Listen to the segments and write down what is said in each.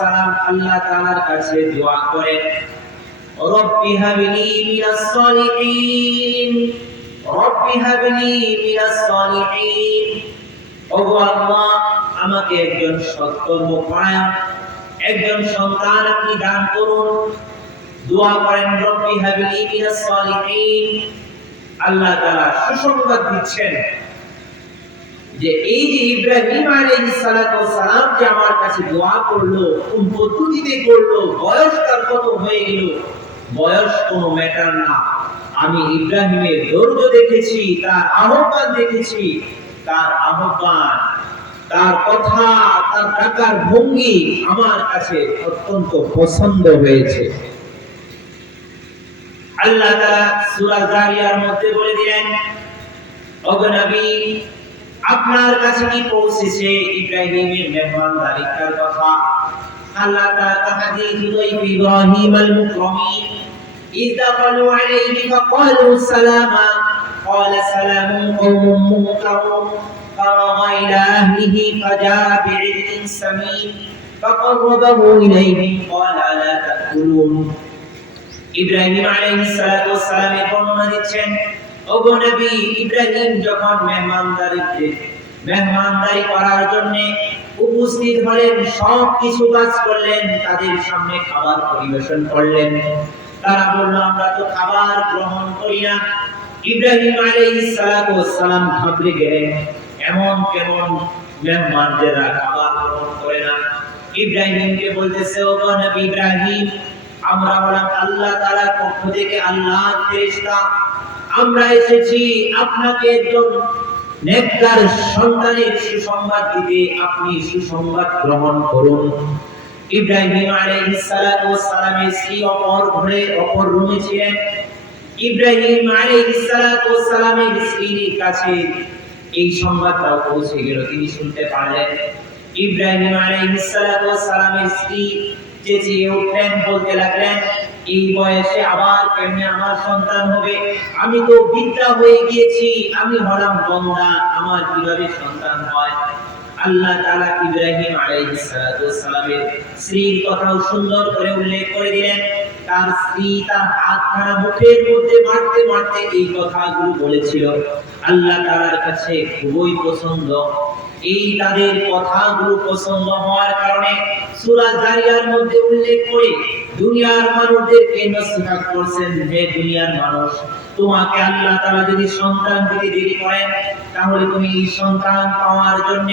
সালাম আল্লাহ তাআলার কাছে দোয়া করেন, রব্বি হাবলি মিনাস সালিহিন, রব্বি হাবলি মিনাস সালিহিন। ওগো আল্লাহ, আমাকে একজন সৎকর্মপরায়ণ একজন সন্তান আপনি দান করুন। দোয়া করেন রব্বি হাবলি মিনাস সালিহিন। আল্লাহ তাআলা সুসংবাদ দিচ্ছেন যে এই যে ইব্রাহিম আলাইহিস সালাতু ওয়াস সালাম যে আমার কাছে দোয়া করলো, কোন পদ্ধতিতে করলো, বয়স তার কত হয়ে গেল, বয়স কোনো ম্যাটার না। আমি ইব্রাহিমের ধৈর্য দেখেছি, তার আহ্বান দেখেছি, তার আহ্বান, তার কথা, তার ডাকার ভঙ্গি আমার কাছে অত্যন্ত পছন্দ হয়েছে। আল্লাহ তাআলা সূরা জারিয়ার মধ্যে বলে দিলেন, ওগো নবী, আপনার কাছে কি পৌঁছেছে ইব্রাহিমের মেহমানদারিতার কথা? আল্লাহ তাআলা হাদিস ইব্রাহিম আল মুকরামিন ইযা ক্বালু আলাইহি ফাকালু সালামা ক্বালা সালামুন কওমুন মুনকারুন ফারাগা ইলা আহলিহি ফাজাআ বি'ইজলিন সামিন ফাকাররাবাহু ইলাইহিম ক্বালা লা তাকুলুন। ইব্রাহিম আলাইহিস সালাতু ওয়াস সালামের বর্ণনা দিচ্ছেন, ওগো নবী, ইব্রাহিম যখন মেহমানদারি করার জন্য উপস্থিত হলেন, সব কিছু কাজ করলেন, তাদের সামনে খাবার পরিবেশন করলেন। তারা বলল, আমরা তো খাবার গ্রহণ করি না। ইব্রাহিম আলাইহিস সালাতু ওয়াস সালাম ঘাবড়ে গেলেন, এমন কেমন মেহমান যারা খাবার গ্রহণ করে না। ইব্রাহিমকে বলতেছে, ওগো নবী ইব্রাহিম, আমরা হলাম আল্লাহ তাআলার পক্ষ থেকে আল্লাহর ফেরেশতা, আমরা এসেছি আপনাকে একজন নেককার সন্তানের সুসংবাদ দিতে, আপনি সুসংবাদ গ্রহণ করুন। ইব্রাহিম আলাইহিস সালাতু ওয়াস সালামের স্ত্রী অপর রুমে ছিলেন। ইব্রাহিম আলাইহিস সালাতু ওয়াস সালামের স্ত্রীর কাছে এই সংবাদটা পৌঁছে গেল, তিনি শুনতে পারলেন। ইব্রাহিম আলাইহিস সালাতু ওয়াস সালামের স্ত্রী চেঁচিয়ে উঠলেন, বলতে লাগলেন, এই বয়সে আবার কেমনে আমার সন্তান হবে? আমি তো বৃদ্ধা হয়ে গিয়েছি, আমি হলাম বন্ধা, আমার কিভাবে সন্তান হয়? আল্লাহ তাআলা ইব্রাহিম আলাইহিস সালাতু ওয়াস সালামের স্ত্রীর কথাও সুন্দর করে উল্লেখ করে দিলেন। তার স্ত্রী তার হাতখানা মুখের মধ্যে মারতে মারতে এই কথাগুলো বলেছিল। আল্লাহ তাআলার কাছে খুবই পছন্দ। এই তাদের কথাগুলো পছন্দ হওয়ার কারণে সূরা জারিয়ার মধ্যে উল্লেখ করে দুনিয়ার মানুষদেরকে নসিহত করছেন, হে দুনিয়ার মানুষ, তোমাকে আল্লাহ তাআলা যদি সন্তান দিতে দেরি করেন, তাহলে তুমি এই সন্তান পাওয়ার জন্য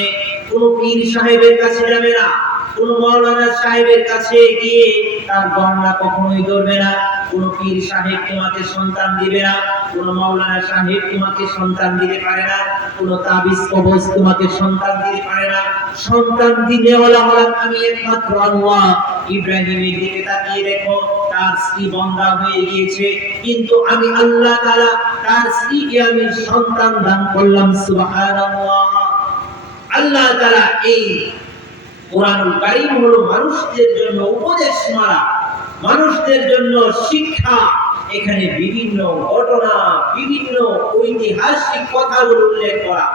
কোন পীর সাহেবের কাছে যাবে না, কোন মাওলানা সাহেবের কাছে গিয়ে তার গণনা কখনোই ধরবে না। কোন পীর সাহেব তোমাকে সন্তান দিবে না, কোন মাওলানা সাহেব তোমাকে সন্তান দিতে পারে না, কোন তাবিজ কবজ তোমাকে সন্তান দিতে পারে না। সন্তান দিনেওয়ালা হলাম আমি একমাত্র আল্লাহ। ইব্রাহিমের দিকে তাকিয়ে দেখো, তার স্ত্রী বন্ধা হয়ে গিয়েছে, কিন্তু আমি আল্লাহ তাআলা তার স্ত্রীকে আমি সন্তান দান করলাম। সুবহানাল্লাহ। আল্লাহ তাআলা এই কোরআনুল কারীম হলো মানুষদের জন্য উপদেশ মালা, মানুষদের জন্য শিক্ষা। এখানে বিভিন্ন ঘটনা, বিভিন্ন ঐতিহাসিক কথাগুলো উল্লেখ করা,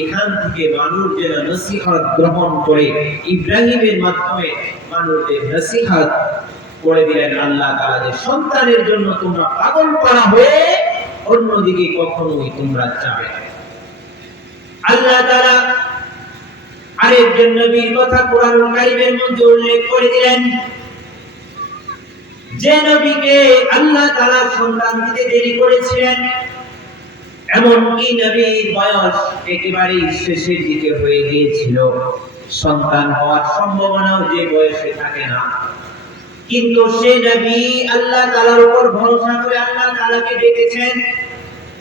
এখান থেকে মানুষ যেন নসিহত গ্রহণ করে, ইব্রাহিমের মাধ্যমে মানুষদের নসিহত করে দিলেন আল্লাহ তাআলা যে সন্তানের জন্য তোমরা পাগল করা হয়ে অন্যদিকে কখনোই তোমরা যাবে না। আল্লাহ তাআলা আরেকজন নবীর কথা কোরআনুল কারীমের মধ্যে উল্লেখ করে দিলেন, যে নবীকে আল্লাহ তাআলা সন্তান দিতে দেরি করেছিলেন, এমনকি নবীর বয়স একেবারে শেষের দিকে হয়ে গিয়েছিল, সন্তান হওয়ার সম্ভাবনাও যে বয়সে থাকে না, কিন্তু সে নবী আল্লাহ তাআলার উপর ভরসা করে আল্লাহ তাআলাকে ডেকেছেন।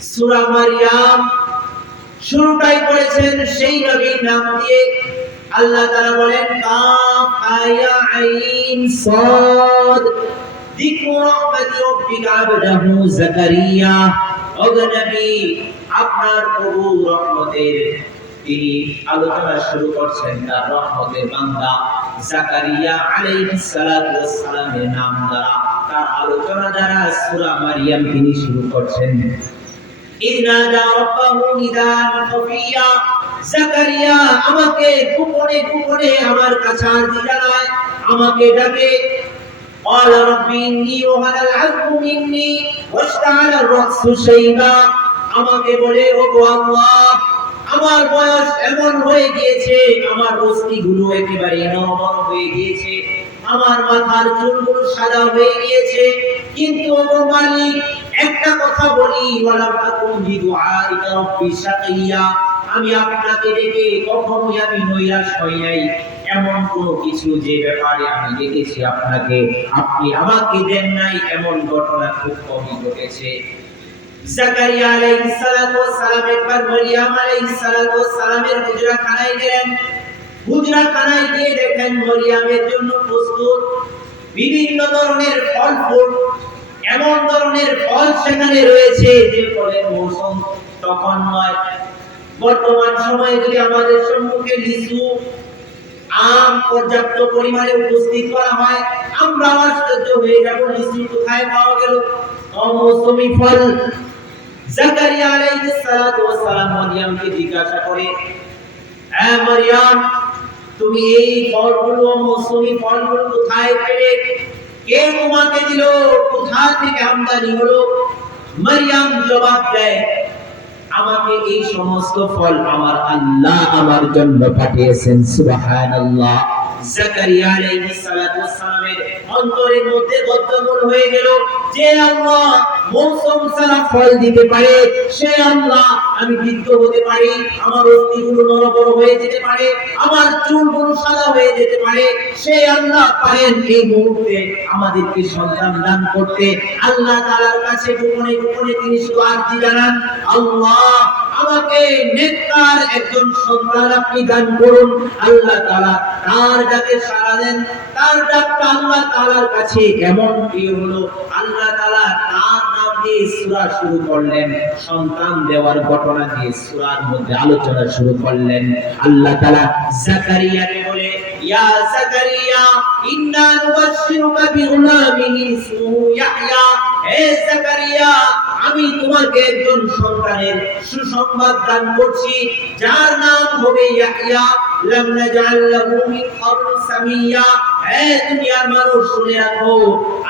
সূরা মারইয়াম শুরুটাই করেছেন সেই নবীর নাম দিয়ে। আল্লাহ তাআলা বলেন, কাফ আয়া আইন সাদ যিকরু রাহমাতি রাব্বিকা আবদাহু যাকারিয়া। ও নবী, আপনার প্রভু রহমতের তিনি আলোচনা শুরু করছেন তার রহমতের বান্দা যাকারিয়া আলাইহিস সালাতু ওয়াস সালামের নাম দ্বারা, তার আলোচনা দ্বারা সূরা মারইয়াম তিনি শুরু করছেন। ইনাদা রাব্বাহু নিদান খাফিয়া, যাকারিয়া আমাকে গোপনে গোপনে আমার কাছে আরজি জানায়, আমাকে ডাকে قال رب إني وهن العظم مني واشتعل الرأس شيبا আমাকে বলে ওগো আল্লাহ আমার বয়স এমন হয়ে গিয়েছে আমার অস্থিগুলো একেবারে নরম হয়ে গিয়েছে আমার মাথার চুলগুলো সাদা হয়ে গিয়েছে কিন্তু ওগো মালিক একটা কথা বলি ওয়ালা তাকুম বিদুআইকা রাব্বি শাকিয়া আমি আপনাকে ডেকে কখনোই আমি নৈরাশ হই নাই এমন কোনো কিছু যে ব্যাপারে আমি দেখেছি আপনাকে আপনি আমাকে দেন নাই এমন ঘটনা খুব কমই ঘটেছে জাকারিয়া আলাইহিস সালাতু ওয়াস সালাম একবার মারইয়াম আলাইহিস সালাতু ওয়াস সালামের হুজরাখানায় গেলেন হুজরাখানায় গিয়ে দেখেন মারইয়ামের জন্য প্রস্তুত বিভিন্ন ধরনের ফল ফুল এমন ধরনের ফল সেখানে রয়েছে যে ফলের মৌসুম তখন নয় বর্তমান সময়ে যদি আমাদের সম্মুখে লিচু আম পর্যাপ্ত পরিমাণে উপস্থিত করা হয় আমরা আশ্চর্য হয়ে যাব লিচু কোথায় পাওয়া গেল অমৌসুমী ফল জাকারিয়া আলাইহিস সালাতু ওয়াস সালাম মারইয়ামকে জিজ্ঞাসা করে এ মারইয়াম তুমি এই ফলগুলো মৌসুমী ফলগুলো কোথায় পেলে কে তোমাকে দিল কোথা থেকে আমদানি হলো মারইয়াম জবাব দেয় আমাকে এই সমস্ত ফল আমার আল্লাহ আমার জন্য পাঠিয়েছেন সুবহানাল্লাহ জাকারিয়া আলাইহিস সালাতু ওয়াস সালামের অন্তরের মধ্যে গদ্গদ হয়ে গেল যে আল্লাহ মৌসুম ছাড়া ফল দিতে পারে সে আল্লাহ আমি বৃদ্ধ হতে পারি আমার অস্থিগুলো নরবর হয়ে যেতে পারে আমার চুলগুলো সাদা হয়ে যেতে পারে সে আল্লাহ পারেন এই মুহূর্তে আমাদেরকে সন্তান দান করতে আল্লাহ তাআলার কাছে গোপনে গোপনে তিনি শুধু আরজি জানান আল্লাহ আমাকে নেককার একজন সন্তান আপনি দান করুন আল্লাহ তাআলা তার ডাকে সাড়া দেন তার ডাকটা আল্লাহ তাআলার কাছে এমন প্রিয় হলো আল্লাহ তাআলা তার নাম দিয়ে সূরা শুরু করলেন সন্তান দেওয়ার ঘটনা দিয়ে সূরার মধ্যে আলোচনা শুরু করলেন আল্লাহ তাআলা জাকারিয়াকে বলে ইয়া জাকারিয়া ইন্না নুবাশশিরুকা বিগুলামিন ইসমুহু ইয়াহইয়া হে জাকারিয়া আমি তোমাকে একজন সন্তানের সুসংবাদ দান করছি যার নাম হবে ইয়াহইয়া লাম নাজআল লাহু মিন ক্বাবল সামিয়া হে দুনিয়ার মানুষ শুনে রাখো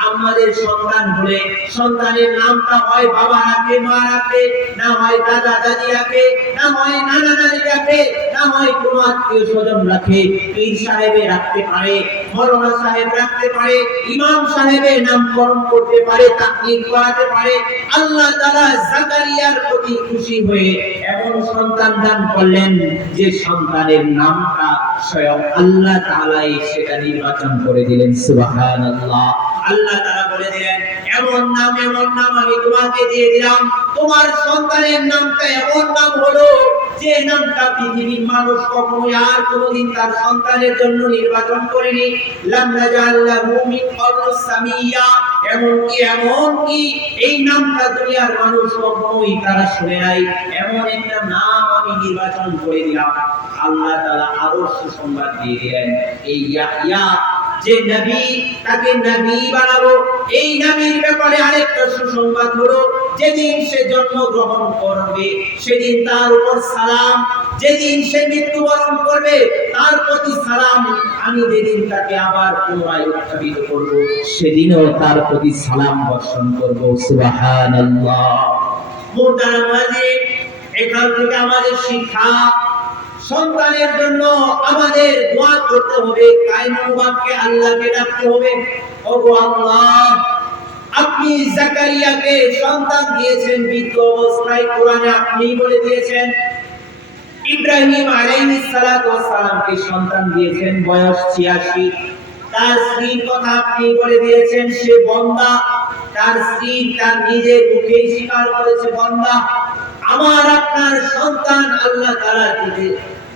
আমাদের সন্তান হলে সন্তানের নামটা হয় বাবা রাখে মা রাখে না হয় দাদা দাদি রাখে না হয় নানা নানি রাখে না হয় কোনো আত্মীয় স্বজন রাখে পীর সাহেবে রাখতে পারে মৌলানা সাহেব রাখতে পারে ইমাম সাহেবের নামকরণ করতে পারে তাকলিদ করাতে পারে আল্লাহ তাআলা জাকারিয়ার প্রতি খুশি হয়ে এমন সন্তান দান করলেন যে সন্তানের নামটা স্বয়ং আল্লাহ তাআলাই সেটা নির্বাচন করে দিলেন সুবহানাল্লাহ আল্লাহ তাআলা বলে দিলেন এমন নাম আমি তোমাকে দিয়ে দিলাম তোমার সন্তানের নামটা এমন নাম হলো যে নামটা পৃথিবীর মানুষ কখনোই আর কোনোদিন তার সন্তানের জন্য নির্বাচন করেনি লাম নাজআল লাহু মিন ক্বাবল সামিয়া এমনকি এই নামটা দুনিয়ার মানুষ কখনোই তারা শুনে নাই এমন একটা নাম আমি নির্বাচন করে দিলাম আল্লাহ তাআলা আরো সুসংবাদ দিয়ে দিলেন এই ইয়াহইয়া যে নবী তাকে নবী বানাবো এই নবীর ব্যাপারে আরেকটা সুসংবাদ হলো যেদিন সে জন্মগ্রহণ করবে সেদিন তার উপর সালাম যেদিন সে মৃত্যুবরণ করবে তার প্রতি সালাম আমি যেদিন তাকে আবার পুনরায় উত্থাপিত করব সেদিনও তার প্রতি সালাম বর্ষণ করব সুবহানাল্লাহ মুহতারাম মুআজ্জিন এখান থেকে আমাদের শিক্ষা সন্তানের জন্য আমাদের দোয়া করতে হবে কায়নাতকে আল্লাহকে ডাকতে হবে ওগো আল্লাহ আপনি জাকারিয়াকে সন্তান দিয়েছেন বৃদ্ধ অবস্থায় কোরআনে আপনি বলে দিয়েছেন ইব্রাহিম আলাইহিস সালাতু ওয়াস সালামকে সন্তান দিয়েছেন বয়স 86 তার স্ত্রীর কথা আপনি বলে দিয়েছেন সে বন্দা তার স্ত্রী তার নিজের মুখেই স্বীকার করেছে বন্দা আমার আপনার সন্তান আল্লাহ তাআলা দিতে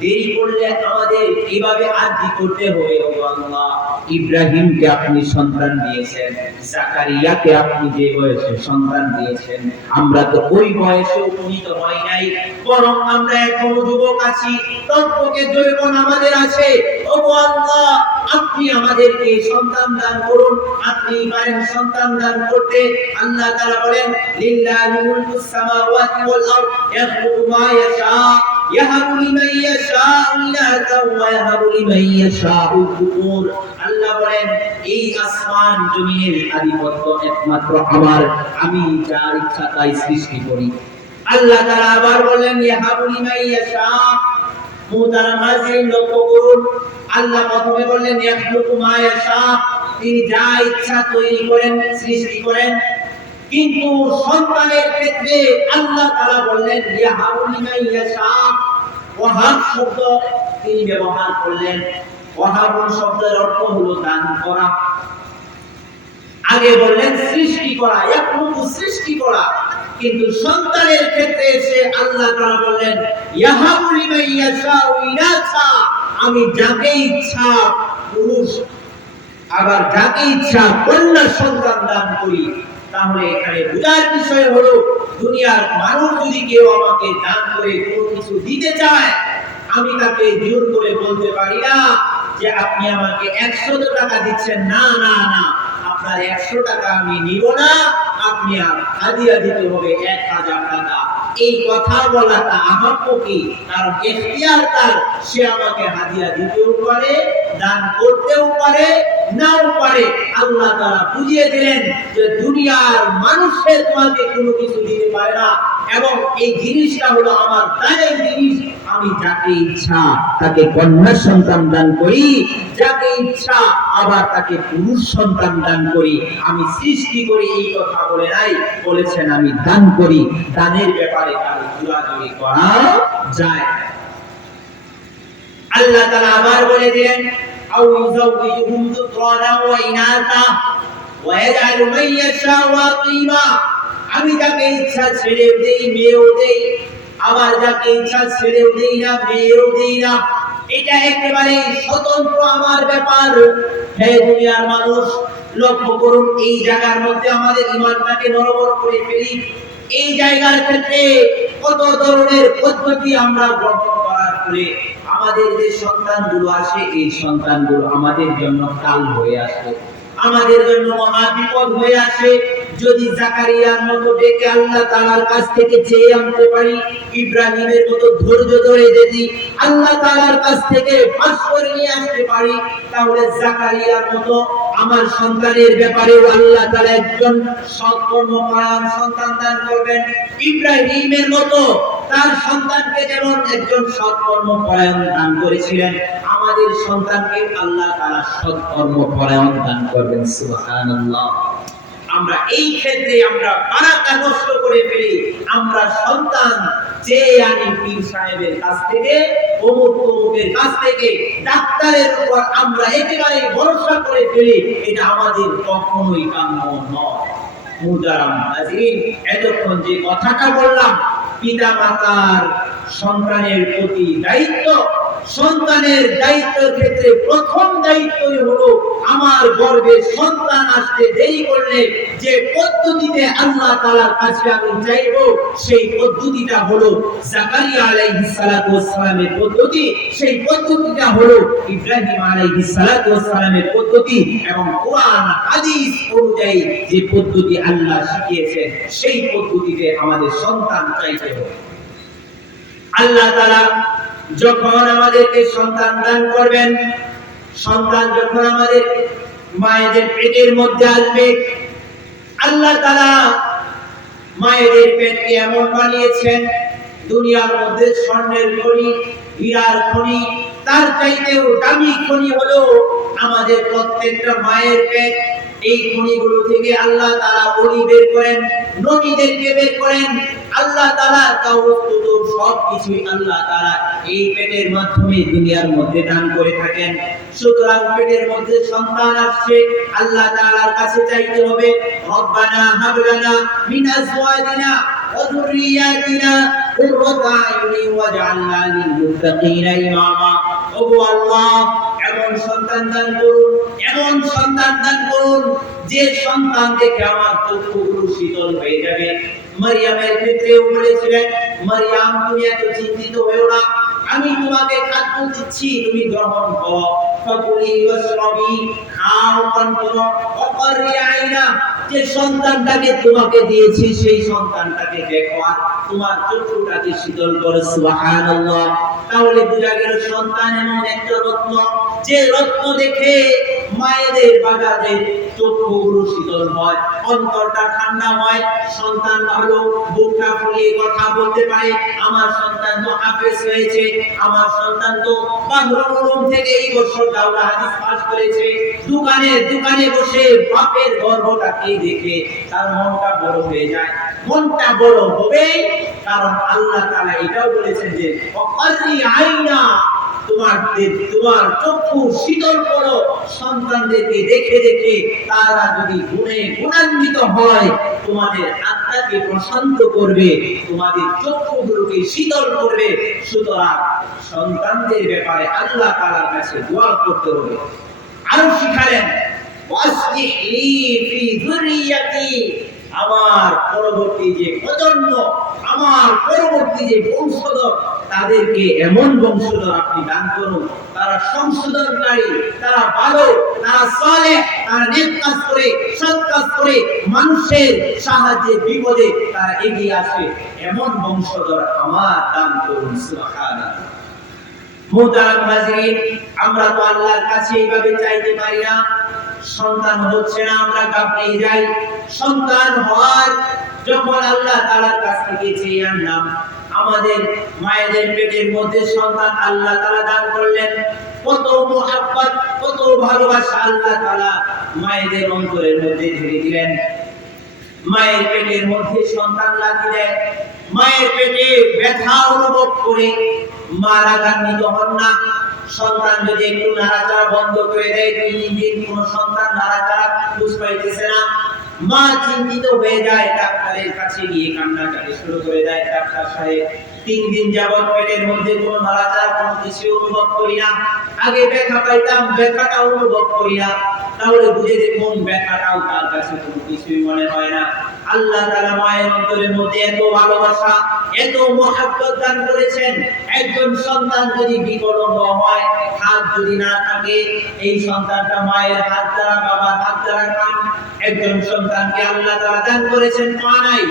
দেরি করলে আমাদের কিভাবে আরজি করতে হবে ও আল্লাহ ইব্রাহিমকে আপনি সন্তান দিয়েছেন জাকারিয়াকে আপনি যে বয়সে সন্তান দিয়েছেন আমরা তো ওই বয়সে উপনীত হই নাই বরং আমরা এখনো যুবক আছি তৎপকে যৌবন আমাদের আছে ও আল্লাহ আপনি আমাদেরকে সন্তান দান করুন আপনি পারেন সন্তান দান করতে আল্লাহ তাআলা বলেন লিল্লাহি মুলকুস সামাওয়াতি ওয়াল আরদ ইয়াখলুকু মা ইয়াশা يهب لمن يشاء إناثا ويهب لمن يشاء الذكور আল্লাহ বলেন এই আসমান জমিনের আধিপত্য একমাত্র আমার, আমি যার ইচ্ছা তাই সৃষ্টি করি। আল্লাহ তাআলা আবার বলেন ইয়াহাবু লিমান ইয়াশা। মুহতারাম হাজিরিন, লক্ষ্য করুন, আল্লাহ প্রথমে বললেন ইয়াখলুকু মা ইয়াশা, তিনি যা ইচ্ছা তৈরি করেন, সৃষ্টি করেন। কিন্তু সন্তানের ক্ষেত্রে আল্লাহ তাআলা বললেন ইয়াহাবু লিমান ইয়াশা। ওয়াহাব শব্দ তিনি ব্যবহার করলেন। ওয়াহাব শব্দের অর্থ হলো দান করা। আগে বললেন সৃষ্টি করা, ইয়াখলুকু সৃষ্টি করা, কিন্তু সন্তানের ক্ষেত্রে এসে আল্লাহ তাআলা বললেন ইয়াহাবু লিমান ইয়াশাউ ইনাসা, আমি যাকে ইচ্ছা পুরুষ আবার যাকে ইচ্ছা কন্যা সন্তান দান করি। তাহলে এখানে বুঝার বিষয় হলো দুনিয়ার মানুষ যদি কেউ আমাকে দান করে কোনো কিছু দিতে চায়, আমি তাকে জোর করে বলতে পারি না যে আপনি আমাকে 100 টাকা দিচ্ছেন, না না না, আপনার 100 টাকা আমি নিব না, আপনি হাদিয়া দিতে হবে 1000 টাকা। এই কথা বলাটা আমার পক্ষে, কারণ ইখতিয়ার তার, সে আমাকে হাদিয়া দিতেও পারে, দান করতেও পারে, নাও পারে। আল্লাহ তাআলা বুঝিয়ে দিলেন যে দুনিয়ার মানুষের তোমাকে কোনো কিছু দিতে পারে না, এবং এই জিনিসটা হলো আমার দানের জিনিস। আমি যাকে ইচ্ছা তাকে কন্যা সন্তান দান করি, যাকে ইচ্ছা আবার তাকে পুরুষ সন্তান দান করি। আমি সৃষ্টি করি এই কথা বলে নাই, বলেছেন আমি দান করি। দানের ব্যাপারে কারো জোরাজুরি করা যায়। আল্লাহ তাআলা আবার বলে দিলেন আও ইউযাউযুহুম যুকরানা ওয়া ইনাসা ওয়া ইয়াজআলু মান ইয়াশাউ আকিমা। আমি যাকে ইচ্ছা ছেড়ে দেই, মেয়েও দেই, আবার যাকে ইচ্ছা ছেড়েও দেই না, মেয়েও দেই না। এটা একেবারে স্বতন্ত্র আমার ব্যাপার। হে দুনিয়ার মানুষ, লক্ষ্য করুন, এই জায়গার মধ্যে আমাদের ঈমানটাকে নড়বড় করে ফেলি। এই জায়গার ক্ষেত্রে কত ধরনের পদ্ধতি আমরা গ্রহণ করার ফলে আমাদের যে সন্তানগুলো আসে, এই সন্তানগুলো আমাদের জন্য কাল হয়ে আসে, আমাদের জন্য মহা বিপদ হয়ে আসে। যদি জাকারিয়ার মতো ডেকে আল্লাহ তাআলার কাছ থেকে চেয়ে আনতে পারি, ইব্রাহিমের মতো ধৈর্য ধরে যদি আল্লাহ তাআলার কাছ থেকে পাস করে নিয়ে আসতে পারি, তাহলে জাকারিয়ার মতো আমার সন্তানের ব্যাপারেও আল্লাহ তাআলা একজন সৎকর্মপরায়ণ সন্তান দান করবেন। ইব্রাহিমের মতো তার সন্তানকে যেমন একজন সৎকর্মপরায়ণ দান করেছিলেন, আমাদের সন্তানকে আল্লাহ তাআলা সৎকর্মপরায়ণ দান করবেন। সুবহানাল্লাহ। আমরা এই ক্ষেত্রে আমরা বারাকা নষ্ট করে ফেলি। আমরা সন্তান চেয়ে আনি পীর সাহেবের কাছ থেকে, অমুকের কাছ থেকে, ডাক্তারের উপর আমরা একেবারে ভরসা করে ফেলি। এটা আমাদের কখনোই কাম্য নয়। মুহতারাম হাজিরিন, এতক্ষণ যে কথাটা বললাম, পিতা মাতার সন্তানের প্রতি দায়িত্ব, সন্তানের দায়িত্বের ক্ষেত্রে প্রথম দায়িত্বই হলো আমার গর্ভে সন্তান আসতে দেরি করলে যে পদ্ধতিতে আল্লাহ তাআলার কাছে আমি চাইবো, সেই পদ্ধতিটা হলো জাকারিয়া আলাইহিস সালাতু ওয়াস সালামের পদ্ধতি, সেই পদ্ধতিটা হলো ইব্রাহিম আলাইহিস সালাতু ওয়াস সালামের পদ্ধতি, এবং কোরআন হাদিস অনুযায়ী যে পদ্ধতি আল্লাহ শিখিয়েছেন, সেই পদ্ধতিতে আমাদের সন্তান চাইতে হবে। আল্লাহ তাআলা যখন আমাদেরকে সন্তান দান করবেন, সন্তান যখন আমাদের মায়েদের পেটের মধ্যে আসবে, আল্লাহ তাআলা মায়েদের পেটকে এমন বানিয়েছেন, দুনিয়ার মধ্যে স্বর্ণের খনি, হীরার খনি, তার চাইতেও দামি খনি হলো আমাদের প্রত্যেকটা মায়ের পেট। এই খনিগুলো থেকে আল্লাহ তাআলা ওলি বের করেন, নবীদেরকে বের করেন। আল্লাহ তাআলা তাওরাত সবকিছুই আল্লাহ তাআলা এই পেটের মাধ্যমে দুনিয়ার মধ্যে দান করে থাকেন। সুতরাং পেটের মধ্যে সন্তান আসছে, আল্লাহ তাআলার কাছে চাইতে হবে রব্বানা হাব লানা মিন আজওয়াজিনা ওয়া যুররিয়াতিনা কুররাতা আয়ুনিন ওয়াজআলনা লিল মুত্তাকিনা ইমামা। ওগো আল্লাহ, এমন সন্তান দান করুন, এমন সন্তান দান করুন যে সন্তান দেখে আমার চক্ষুগুলো শীতল হয়ে যাবে। মারিয়ামের ক্ষেত্রেও বলেছিলেন, মারিয়াম তুমি এত চিন্তিত হও না, আমি তোমাকে খাদ্য দিচ্ছি, তুমি গ্রহণ করো। ফাকুলি ওয়াশরাবি, খাও পান করো। ওয়াকরি আইনা, যে সন্তানটাকে তোমাকে দিয়েছি সেই সন্তানটাকে দেখো আর তোমার চক্ষুটাকে শীতল করো। সুবহানাল্লাহ। তাহলে বোঝা গেল সন্তান এমন একটা রত্ন, যে রত্ন দেখে মায়েদের বাজাদের চক্ষুগুলো শীতল হয়, অন্তরটা ঠান্ডা হয়। সন্তান ভালো, বুকটা ফুলিয়ে কথা বলতে পারে, আমার সন্তান তো হাফেজ হয়েছে, আমার সন্তান তো বাহরুল উলুম থেকে এই বছর দাওরা হাদিস পাস করেছে। দোকানে বসে বাপের গর্বটাকে দেখে তার মনটা বড় হয়ে যায়। মনটা বড় হবে কারণ আল্লাহ তাআলা এটাও বলেছেন যে ওয়াকরি আইনা, তোমার চক্ষু শীতল করো। সন্তানদেরকে দেখে দেখে তারা যদি গুণে গুণান্বিত হয়, তোমাদের আত্মাকে প্রশান্ত করবে, তোমাদের চক্ষুগুলোকে শীতল করবে। সুতরাং সন্তানদের ব্যাপারে আল্লাহ তাআলার কাছে দোয়া করতে হবে। আরো শিখালেন ওয়াসলিহ লি ফি যুররিয়াতি, আমার পরবর্তী যে প্রজন্ম, আমার পরবর্তী যে বংশধর, তাদেরকে এমন বংশধর আপনি দান করুন তারা সংশোধনকারী, তারা ভালো, তারা সালেহ, তারা নেক কাজ করে, সৎ কাজ করে, মানুষের সাহায্যে বিপদে তারা এগিয়ে আসে, এমন বংশধর আমার দান করুন। সুবহানাল্লাহ। মুহতারাম হাজিরিন, আমরা তো আল্লাহর কাছে এইভাবে চাইতে পারি না। সন্তান হচ্ছে না, আমরা কাঁপিয়ে যাই। সন্তান হওয়ার যখন আল্লাহ তাআলার কাছ থেকে চেয়ে আনলাম, আমাদের মায়েদের পেটের মধ্যে সন্তান আল্লাহ তাআলা দান করলেন। কত মুহাব্বত, কত ভালোবাসা আল্লাহ তাআলা মায়েদের অন্তরের মধ্যে ঢেলে দিলেন। মায়ের পেটের মধ্যে সন্তান লাগিয়ে দেয়, মায়ের পেটে ব্যথা অনুভব করে মা রাগান্বিত হন না। সন্তান যদি একটু নাড়াচাড়া বন্ধ করে দেয়, 3 দিন কোন সন্তান নাড়াচাড়া বুঝ পাইতেছে না, মা চিন্তিত হয়ে যায়, ডাক্তারের কাছে গিয়ে কান্নাকাটি শুরু করে দেয়। ডাক্তার সাহেব, 3 দিন যাবত পেটের মধ্যে কোনো নাড়াচাড়া, কোনো কিছু অনুভব করি না, আগে ব্যথা পাইতাম, ব্যথাটা অনুভব করি না। তাহলে বুঝে দেখুন ব্যথাটাও তার কাছে কোনো কিছুই মনে হয় না। আল্লাহ তাআলা মায়ের অন্তরের মধ্যে এত ভালোবাসা, এত মহব্বত দান করেছেন। একজন সন্তান যদি বিকলাঙ্গ হয়, হাত যদি না থাকে, এই সন্তানটা মায়ের হাত দ্বারা, বাবার হাত দ্বারা খান। একজন সন্তানকে আল্লাহ তাআলা দান করেছেন পা নাই,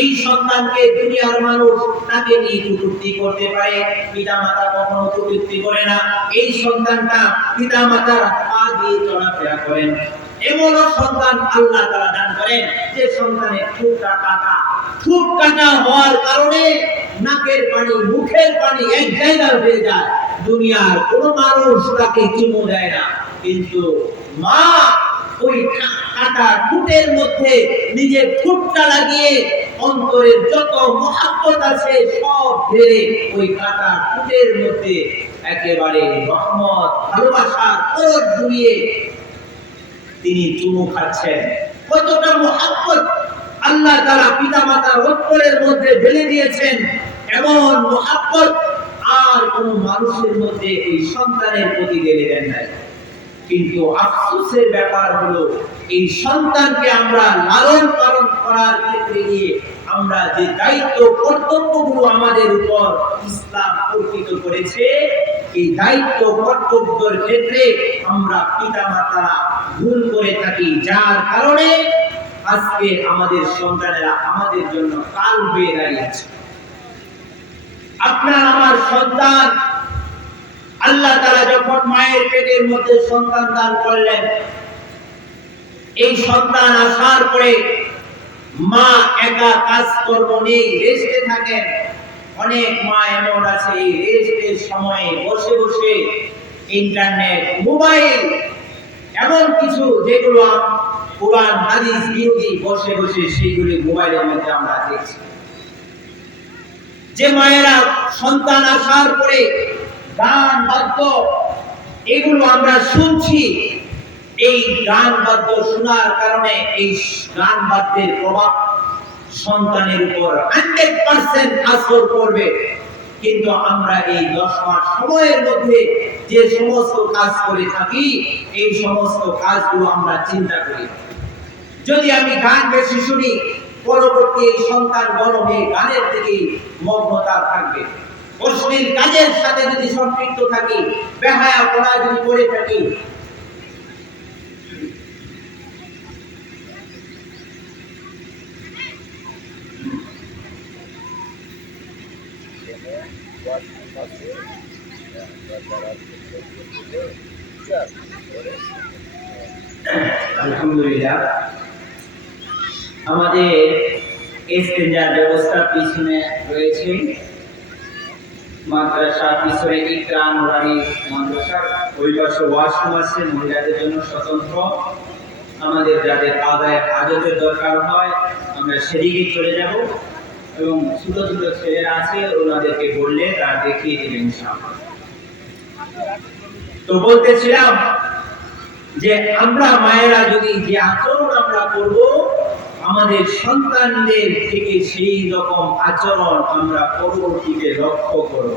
এই সন্তানকে দুনিয়ার মানুষ তাকে নিয়ে কটূক্তি করতে পারে, পিতামাতা কখনো কটূক্তি করে না। এই সন্তানটা পিতামাতার পা দিয়ে চলাফেরা করেন। এমন সন্তান আল্লাহ তাআলা দান করেন যে সন্তানের ঠোঁটটা কাটা, ঠোঁট কাটা হওয়ার কারণে নাকের পানি, মুখের পানি এক জায়গায় হয়ে যায়। দুনিয়ার কোনো মানুষ তাকে চুমু দেয় না, কিন্তু মা ওই কাটা ঠোঁটের মধ্যে নিজের ঠোঁটটা লাগিয়ে অন্তরের যত মহব্বত আছে সব ঢেলে ওই কাটা ঠোঁটের মধ্যে একেবারে রহমত, ভালোবাসার পরশ জুড়িয়ে তিনি চুমু খাচ্ছেন। কতটা মহব্বত আল্লাহ তাআলা পিতামাতার অন্তরের মধ্যে ঢেলে দিয়েছেন, এমন মহব্বত আর কোন মানুষের মধ্যে এই সন্তানের প্রতি ঢেলে দেন নাই। কিন্তু আফসোসের ব্যাপার হলো এই সন্তানকে আমরা লালন পালন করার ক্ষেত্রে গিয়ে আমরা যে দায়িত্ব কর্তব্যগুলো আমাদের উপর ইসলাম অর্পিত করেছে, এই দায়িত্ব কর্তব্যের ক্ষেত্রে আমরা পিতামাতারা ভুল করে থাকি, যার কারণে আজকে আমাদের সন্তানেরা আমাদের জন্য কাল হয়ে দাঁড়িয়েছে। আপনার আমার সন্তান, আল্লাহ তাআলা যখন মায়ের পেটের মধ্যে সন্তান দান করলেন, এই সন্তান আসার পরে মা একা কাজকর্ম নেই, রেস্টে থাকেন। অনেক মা এমন আছে এই রেস্টের সময়ে বসে বসে ইন্টারনেট, মোবাইল, এমন কিছু যেগুলো কোরআন হাদিস বিরোধী, বসে বসে সেইগুলি মোবাইলের মধ্যে আমরা দেখছি। যে মায়েরা সন্তান আসার পরে গান বাদ্য এগুলো আমরা শুনছি, এই গান বাদ্য শোনার কারণে এই গান বাদ্যের প্রভাব সন্তানের উপর 100% আসর করবে। কিন্তু আমরা এই 10 মাস সময়ের মধ্যে যে সমস্ত কাজ করে থাকি, এই সমস্ত কাজগুলো আমরা চিন্তা করি। যদি আমি গান বেশি শুনি, পরবর্তী এই সন্তান বড় হয়ে গানের দিকে মগ্নতা থাকবে। অশ্লীল কাজের সাথে যদি সম্পৃক্ত থাকি, বেহায়া পড়া যদি করে থাকি, আলহামদুলিল্লাহ আমাদের ইস্তেঞ্জার ব্যবস্থা পিছনে রয়েছে মাদ্রাসা, পিছনে ইকরা নুরানি মাদ্রাসার ওই পাশে ওয়াশরুম আছে মহিলাদের জন্য স্বতন্ত্র। আমাদের যাদের আদায় হাজতের দরকার হয় আমরা সেদিকে চলে যাব এবং ছোট ছোট ছেলেরা আছে ওনাদেরকে বললে তারা দেখিয়ে দেবেন ইনশাআল্লাহ। তো বলতেছিলাম যে আমরা মায়েরা যদি যে আচরণ আমরা করব, আমাদের সন্তানদের থেকে সেই রকম আচরণ আমরা পরবর্তীতে লক্ষ্য করব।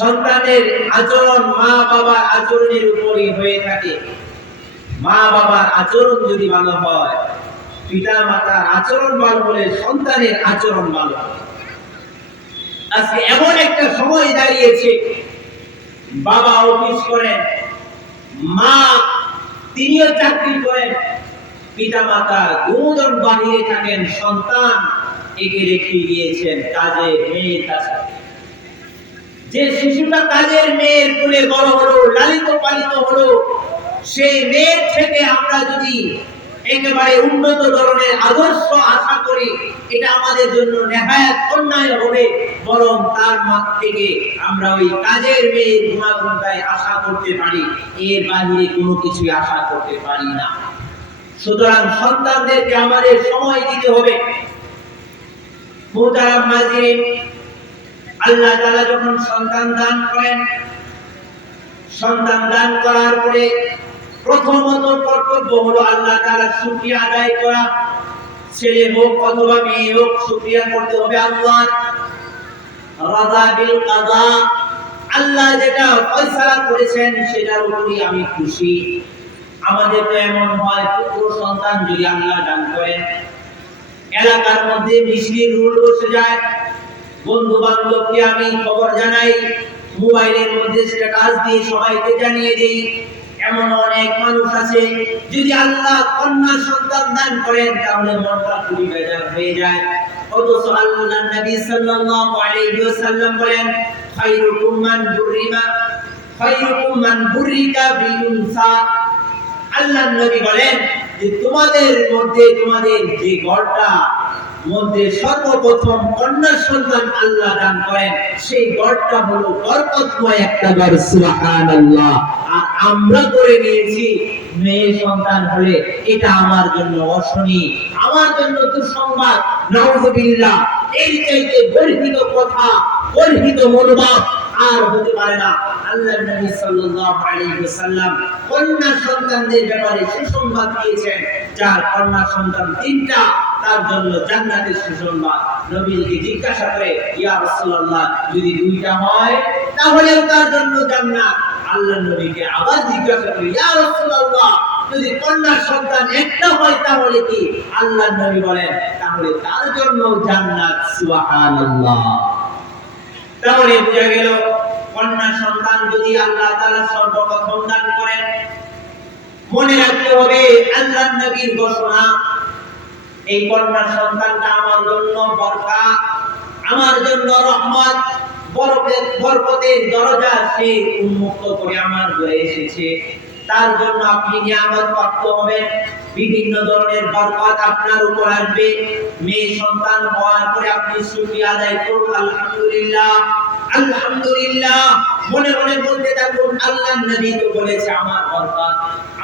সন্তানের আচরণ মা বাবার আচরণের উপরই হয়ে থাকে। মা বাবার আচরণ যদি ভালো হয়, পিতা মাতার আচরণ ভালো হলে সন্তানের আচরণ ভালো হয়। আজকে এমন একটা সময় দাঁড়িয়েছে, বাবা অফিস করেন, মা তিনিও চাকরি করেন, পিতা মাতা দুজন বাহিরে থাকেন, সন্তান একে রেখে গিয়েছেন কাজের মেয়ের কাছে। যে শিশুটা কাজের মেয়ের কোলে বড় হলো, লালিত পালিত হলো, সেই মেয়ের থেকে আমরা যদি একেবারে উন্নত ধরনের আদর্শ আশা করি, এটা আমাদের জন্য নেহায়াত অন্যায় হবে। বরং তার মা থেকে আমরা ওই কাজের মেয়ের গুণাগুণটাই আশা করতে পারি, এর বাহিরে কোনো কিছু আশা করতে পারি না। সুতরাং সন্তানদেরকে আমাদের সময় দিতে হবে। মুহতারাম হাজিরিন, আল্লাহ তাআলা যখন সন্তান দান করেন, সন্তান দান করার পরে প্রথমত কর্তব্য হলো আল্লাহ তাআলার শুকরিয়া আদায় করা। ছেলে হোক অথবা মেয়ে হোক, শুকরিয়া করতে হবে আল্লাহর। রাযা বিল কাযা, আল্লাহ যেটা ফয়সালা করেছেন সেটার উপরই আমি খুশি। আমাদের তো এমন হয়, পুত্র সন্তান যদি আল্লাহ দান করেন, এলাকার মধ্যে মিষ্টির রুল বসে যায়, বন্ধু বান্ধবকে আমি খবর জানাই, মোবাইলের মধ্যে স্ট্যাটাস দিয়ে সবাইকে জানিয়ে দেই। এমন অনেক মানুষ আছে, যদি আল্লাহ কন্যা সন্তান দান করেন তাহলে মনটা খুবই বেজার হয়ে যায়। অথচ আল্লাহর নবী সাল্লাল্লাহু আলাইহি ওয়াসাল্লাম বলেন, খায়রুকুম মান বুরিকা বিউনসা। আল্লাহর নবী বলেন যে তোমাদের মধ্যে, তোমাদের যে ঘরটা মধ্যে সর্বপ্রথম কন্যা সন্তান আল্লাহ দান করেন, সেই ঘরটা হলো বরকতময় একটা ঘর। সুবহানাল্লাহ। আর আমরা করে নিয়েছি মেয়ে সন্তান হলে এটা আমার জন্য অশনি, আমার জন্য দুঃসংবাদ। নাউযুবিল্লাহ। এর চাইতে গর্হিত কথা, গর্হিত মনোভাব আর হতে পারে না। আল্লাহর নবী সাল্লাল্লাহু আলাইহি ওয়াসাল্লাম কন্যা সন্তানদের ব্যাপারে সুসংবাদ দিয়েছেন। যার কন্যা সন্তান তিনটা, তার জন্য জান্নাতের সুসংবাদ। নবীকে জিজ্ঞাসা করে, ইয়া রাসূলুল্লাহ, যদি দুইটা হয় তাহলেও তার জন্য জান্নাত। আল্লাহর নবীকে আবার জিজ্ঞাসা করে, ইয়া রাসূলুল্লাহ, যদি কন্যা সন্তান একটা হয় তাহলে কি? আল্লাহর নবী বলেন, তাহলে তার জন্য জান্নাত। সুবহানাল্লাহ। তাহলে বোঝা গেল, কন্যা সন্তান যদি আল্লাহ তাআলা সর্বপ্রথম দান করেন, মনে রাখতে হবে আল্লাহর নবীর ঘোষণা, এই কন্যা সন্তানটা আমার জন্য বরকত, আমার জন্য রহমত, বরকতের দরজা সে উন্মুক্ত করে আমার ঘরে এসেছে। তার জন্য আপনি নিয়ামত প্রাপ্ত হবেন, বিভিন্ন ধরনের বরকত আপনার উপর আসবে। মেয়ে সন্তান হওয়ার পরে আপনি শুকরিয়া আদায় করুন, আলহামদুলিল্লাহ, আলহামদুলিল্লাহ। মনে মনে বলতে থাকুন, আল্লাহর নবী তো বলেছে আমার বরকত,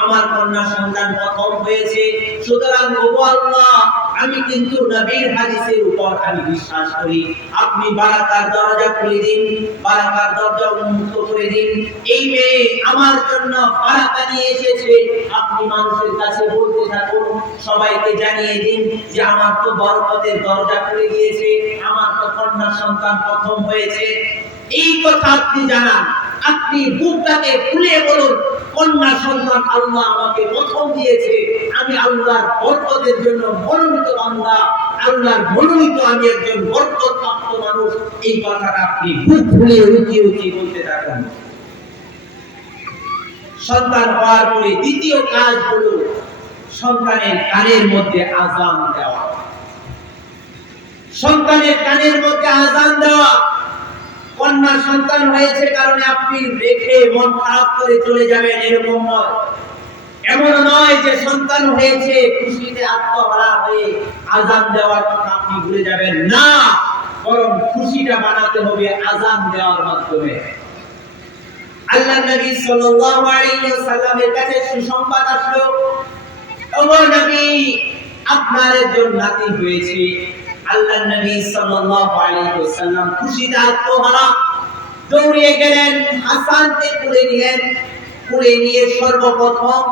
আমার কন্যা সন্তান প্রথম হয়েছে, সুতরাং ওগো আল্লাহ, আমি কিন্তু নবীর হাদিসের উপর আমি বিশ্বাস করি। আপনি বারাকার দরজা খুলে দিন, বারাকার দরজা উন্মুক্ত করে দিন। এই মেয়ে আমার জন্য বারাকা নিয়ে এসেছে। আপনি মানুষের কাছে বলতে থাকুন, সবাইকে জানিয়ে দিন যে আমার তো বরকতের দরজা খুলে গিয়েছে, আমার তো কন্যা সন্তান প্রথম হয়েছে। এই কথা আপনি জানান। আপনি বুকটাকে খুলে বলুন, কন্যা সন্তান আল্লাহ আমাকে প্রথম দিয়েছে, আমি আল্লাহর বরকতের জন্য মনোনীত বান্দা, আল্লাহর মনোনীত আমি একজন বরকতপ্রাপ্ত মানুষ। এই কথাটা আপনি বুক খুলে উঁচিয়ে উঁচিয়ে বলতে থাকুন। সন্তান হওয়ার পরে দ্বিতীয় কাজ হলো সন্তানের কানের মধ্যে আযান দেওয়া। সন্তানের কানের মধ্যে আযান দেওয়া। কন্যা সন্তান হয়েছে কারণে আপনি রেখে মন খারাপ করে চলে যাবেন, এরকম নয়। এমন নয় যে সন্তান হয়েছে খুশিতে আত্মহারা হয়ে আযান দেওয়ার কথা আপনি ভুলে যাবেন, না, বরং খুশিটা বানাতে হবে আযান দেওয়ার মাধ্যমে। আল্লাহ নবী সাল্লাল্লাহু আলাইহি ওয়াসাল্লামের কাছে সুসংবাদ আসলো, ওগো নবী, আপনার একজন নাতি হয়েছে। আল্লাহ নবী সাল্লাল্লাহু আলাইহি ওয়াসাল্লাম খুশিতে আত্মহারা দৌড়ে গেলেন, হাসানকে কোলে নিলেন। কোলে নিয়ে সর্বপ্রথম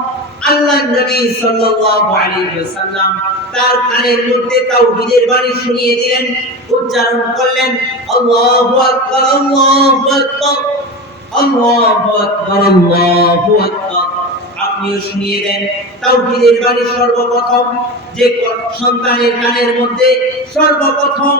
আল্লাহ নবী সাল্লাল্লাহু আলাইহি ওয়াসাল্লাম তার কানের মধ্যে তাওহীদের বাণী শুনিয়ে দিলেন, উচ্চারণ করলেন, আল্লাহু আকবার, আল্লাহু আকবার, আল্লাহু আকবার, আল্লাহু আকবার। আপনিও শুনিয়ে দেন তাওহীদের বাণী। সর্বপ্রথম যে সন্তানের কানের মধ্যে সর্বপ্রথম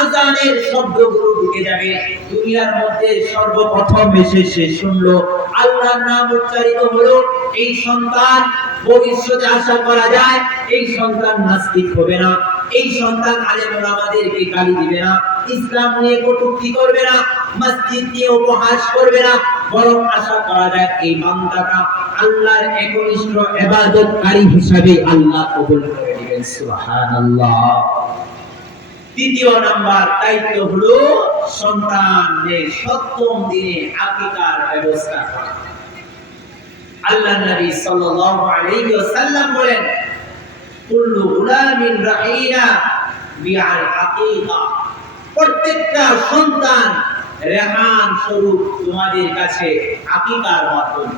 আযানের শব্দগুলো ঢুকে যাবে, দুনিয়ার মধ্যে সর্বপ্রথম এসে সে শুনলো আল্লাহর নাম উচ্চারিত হলো, এই সন্তান ভবিষ্যতে আশা করা যায় এই সন্তান নাস্তিক হবে না, এই সন্তান আলেম ওলামাদেরকে গালি দিবে না, ইসলাম নিয়ে কটূক্তি করবে না, মসজিদ নিয়ে উপহাস করবে না, বরং আশা করা যায় এই বান্দাটা আল্লাহর একনিষ্ঠ ইবাদতকারী হিসাবে আল্লাহ কবুল করে নেবেন। সুবহানাল্লাহ। তৃতীয় নাম্বার দায়িত্ব হলো সন্তানের সপ্তম দিনে আকিকার ব্যবস্থা করা। আল্লাহ নবী সাল্লাল্লাহু আলাইহি ওয়াসাল্লাম বলেন, কুল্লু গুলামিন রাহিনা বিআল আকিকা, প্রত্যেকটা সন্তান রেহান স্বরূপ তোমাদের কাছে আকিকার মাধ্যমে।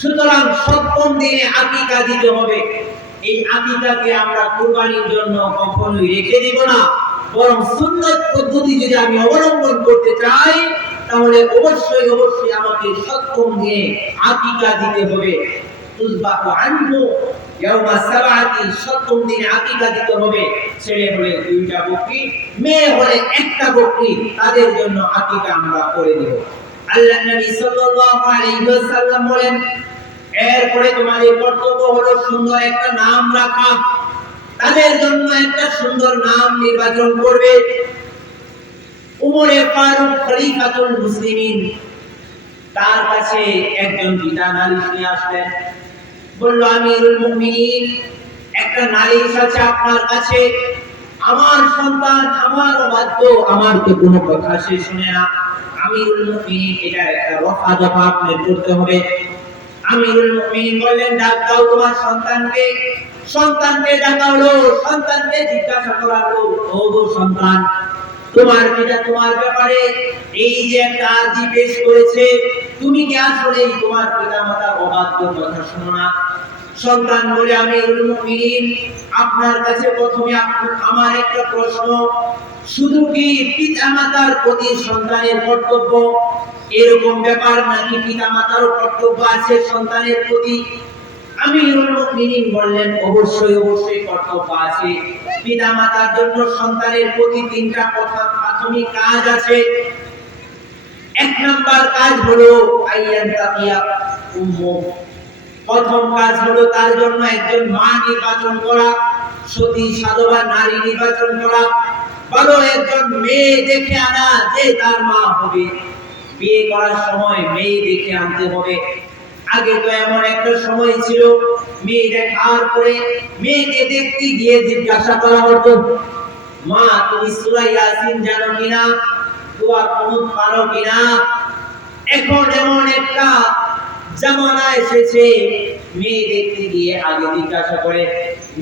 সুতরাং সপ্তম দিনে আকিকা দিতে হবে। এই আকিকাকে আমরা কুরবানির জন্য কখনোই রেখে দিব না, বরং সুন্নাত পদ্ধতি যদি আমি অবলম্বন করতে চাই তাহলে অবশ্যই অবশ্যই আমাকে সপ্তম দিনে আকিকা দিতে হবে। তুযবাহু আনহু ইয়াওমা সাবআতি, সপ্তম দিনে আকিকা দিতে হবে। ছেলে হলে 2টা বকরি, মেয়ে হলে 1টা বকরি, তাদের জন্য আকিকা আমরা করে দেব। আল্লাহ নবী সাল্লাল্লাহু আলাইহি ওয়াসাল্লাম বলেন, এরপরে তোমাদের কর্তব্য হলো সুন্দর একটা নাম রাখা। তাদের জন্য একটা সুন্দর নাম নির্বাচন করবে। উমরে ফারুক খলিফাতুল মুসলিমিন, তার কাছে একজন পিতা নালিশ নিয়ে আসলেন, বলল, আমিরুল মুমিনিন, একটা নালিশ আছে আপনার কাছে, আমার সন্তান আমার অবাধ্য, আমার তো কোনো কথা সে শুনে না। আমিরুল মুমিনিন, এটা একটা রফা দফা আপনার করতে হবে। আমিরুল মুমিনিন বললেন, ডাক দাও তোমার সন্তানকে। সন্তানকে ডাকা হলো, সন্তানকে জিজ্ঞাসা করা হলো, ও গো সন্তান, তোমার পিতা তোমার ব্যাপারে এই যে একটা আরজি পেশ করেছে, তুমি কি আসলে তোমার পিতামাতার অবাধ্য কথা শোনো না? সন্তান বলে, আমিরুল মুমিনিন, আপনার কাছে প্রথমে আমার একটা প্রশ্ন, শুধু কি পিতামাতার প্রতি সন্তানের কর্তব্য এরকম ব্যাপার, নাকি পিতামাতারও কর্তব্য আছে সন্তানের প্রতি? আমিরুল মুমিনিন বললেন, অবশ্যই অবশ্যই কর্তব্য আছে। পিতামাতার জন্য সন্তানের প্রতি 3টা প্রাথমিক কাজ আছে। 1 নাম্বার কাজ হলো আইয়ান তাকিয়া উম্মু, প্রথম কাজ হলো তার জন্য একজন মা নির্বাচন করা, সতী সাধবা নারী নির্বাচন করা, ভালো একজন মেয়ে দেখে আনা যে তার মা হবে। বিয়ে করার সময় মেয়ে দেখে আনতে হবে। আগে তো এমন একটা সময় ছিল, মেয়ে দেখার পরে মেয়েকে দেখতে গিয়ে জিজ্ঞাসা করা হতো, মা তুমি সূরা ইয়াসিন জানো কিনা, দোয়া কুনুত পারো কিনা? এখন এমন একটা জামানা এসেছে, মেয়ে দেখতে গিয়ে আগে জিজ্ঞাসা করে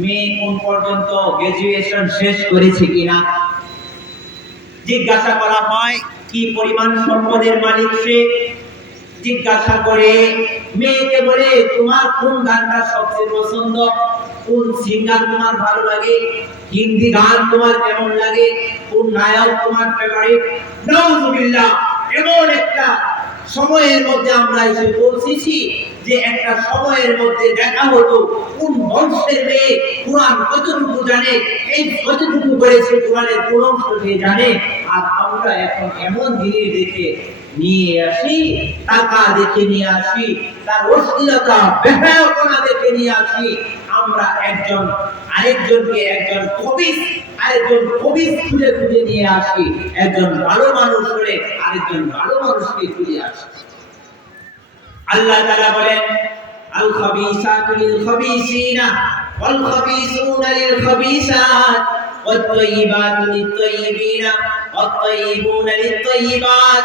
মেয়ে কোন পর্যন্ত গ্রাজুয়েশন শেষ করেছে কিনা, জিজ্ঞাসা করা হয় কি পরিমাণ সম্পদের মালিক সে, জিজ্ঞাসা করে মেয়েকে বলে তোমার কোন গানটা সবচেয়ে পছন্দ, কোন সিঙ্গার তোমার ভালো লাগে, হিন্দি গান তোমার কেমন লাগে, কোন নায়ক তোমার ফেভারিট। নাউজুবিল্লাহ, এমন একটা সময়ের মধ্যে আমরা এসে পৌঁছেছি যে একটা সময়ের মধ্যে দেখা হতো কোন বংশের মেয়ে কোরআন কতটুকু জানে, এই কতটুকু করেছে কোরআনের কোন অংশ সে জানে। আর আমরা এখন এমন জিনিস দেখে নিয়ে আসি, টাকা দেখে নিয়ে আসি, তার অশ্লীলতা বেহায়াপনা দেখে নিয়ে আসি, আমরা একজন আরেকজনকে একজন কবিস খুঁজে খুঁজে নিয়ে আসি, একজন ভালো মানুষ হলে আরেকজন ভালো মানুষকে খুঁজে আসি। আল্লাহ তাআলা বলেন আল খাবিসাতু লিল খাবিসিনা ওয়াল খাবিসুনা লিল খাবিসাত ওয়াত তাইয়িবাতু লিত তাইয়িবিনা ওয়াত তাইয়িবুনা লিত তাইয়িবাত।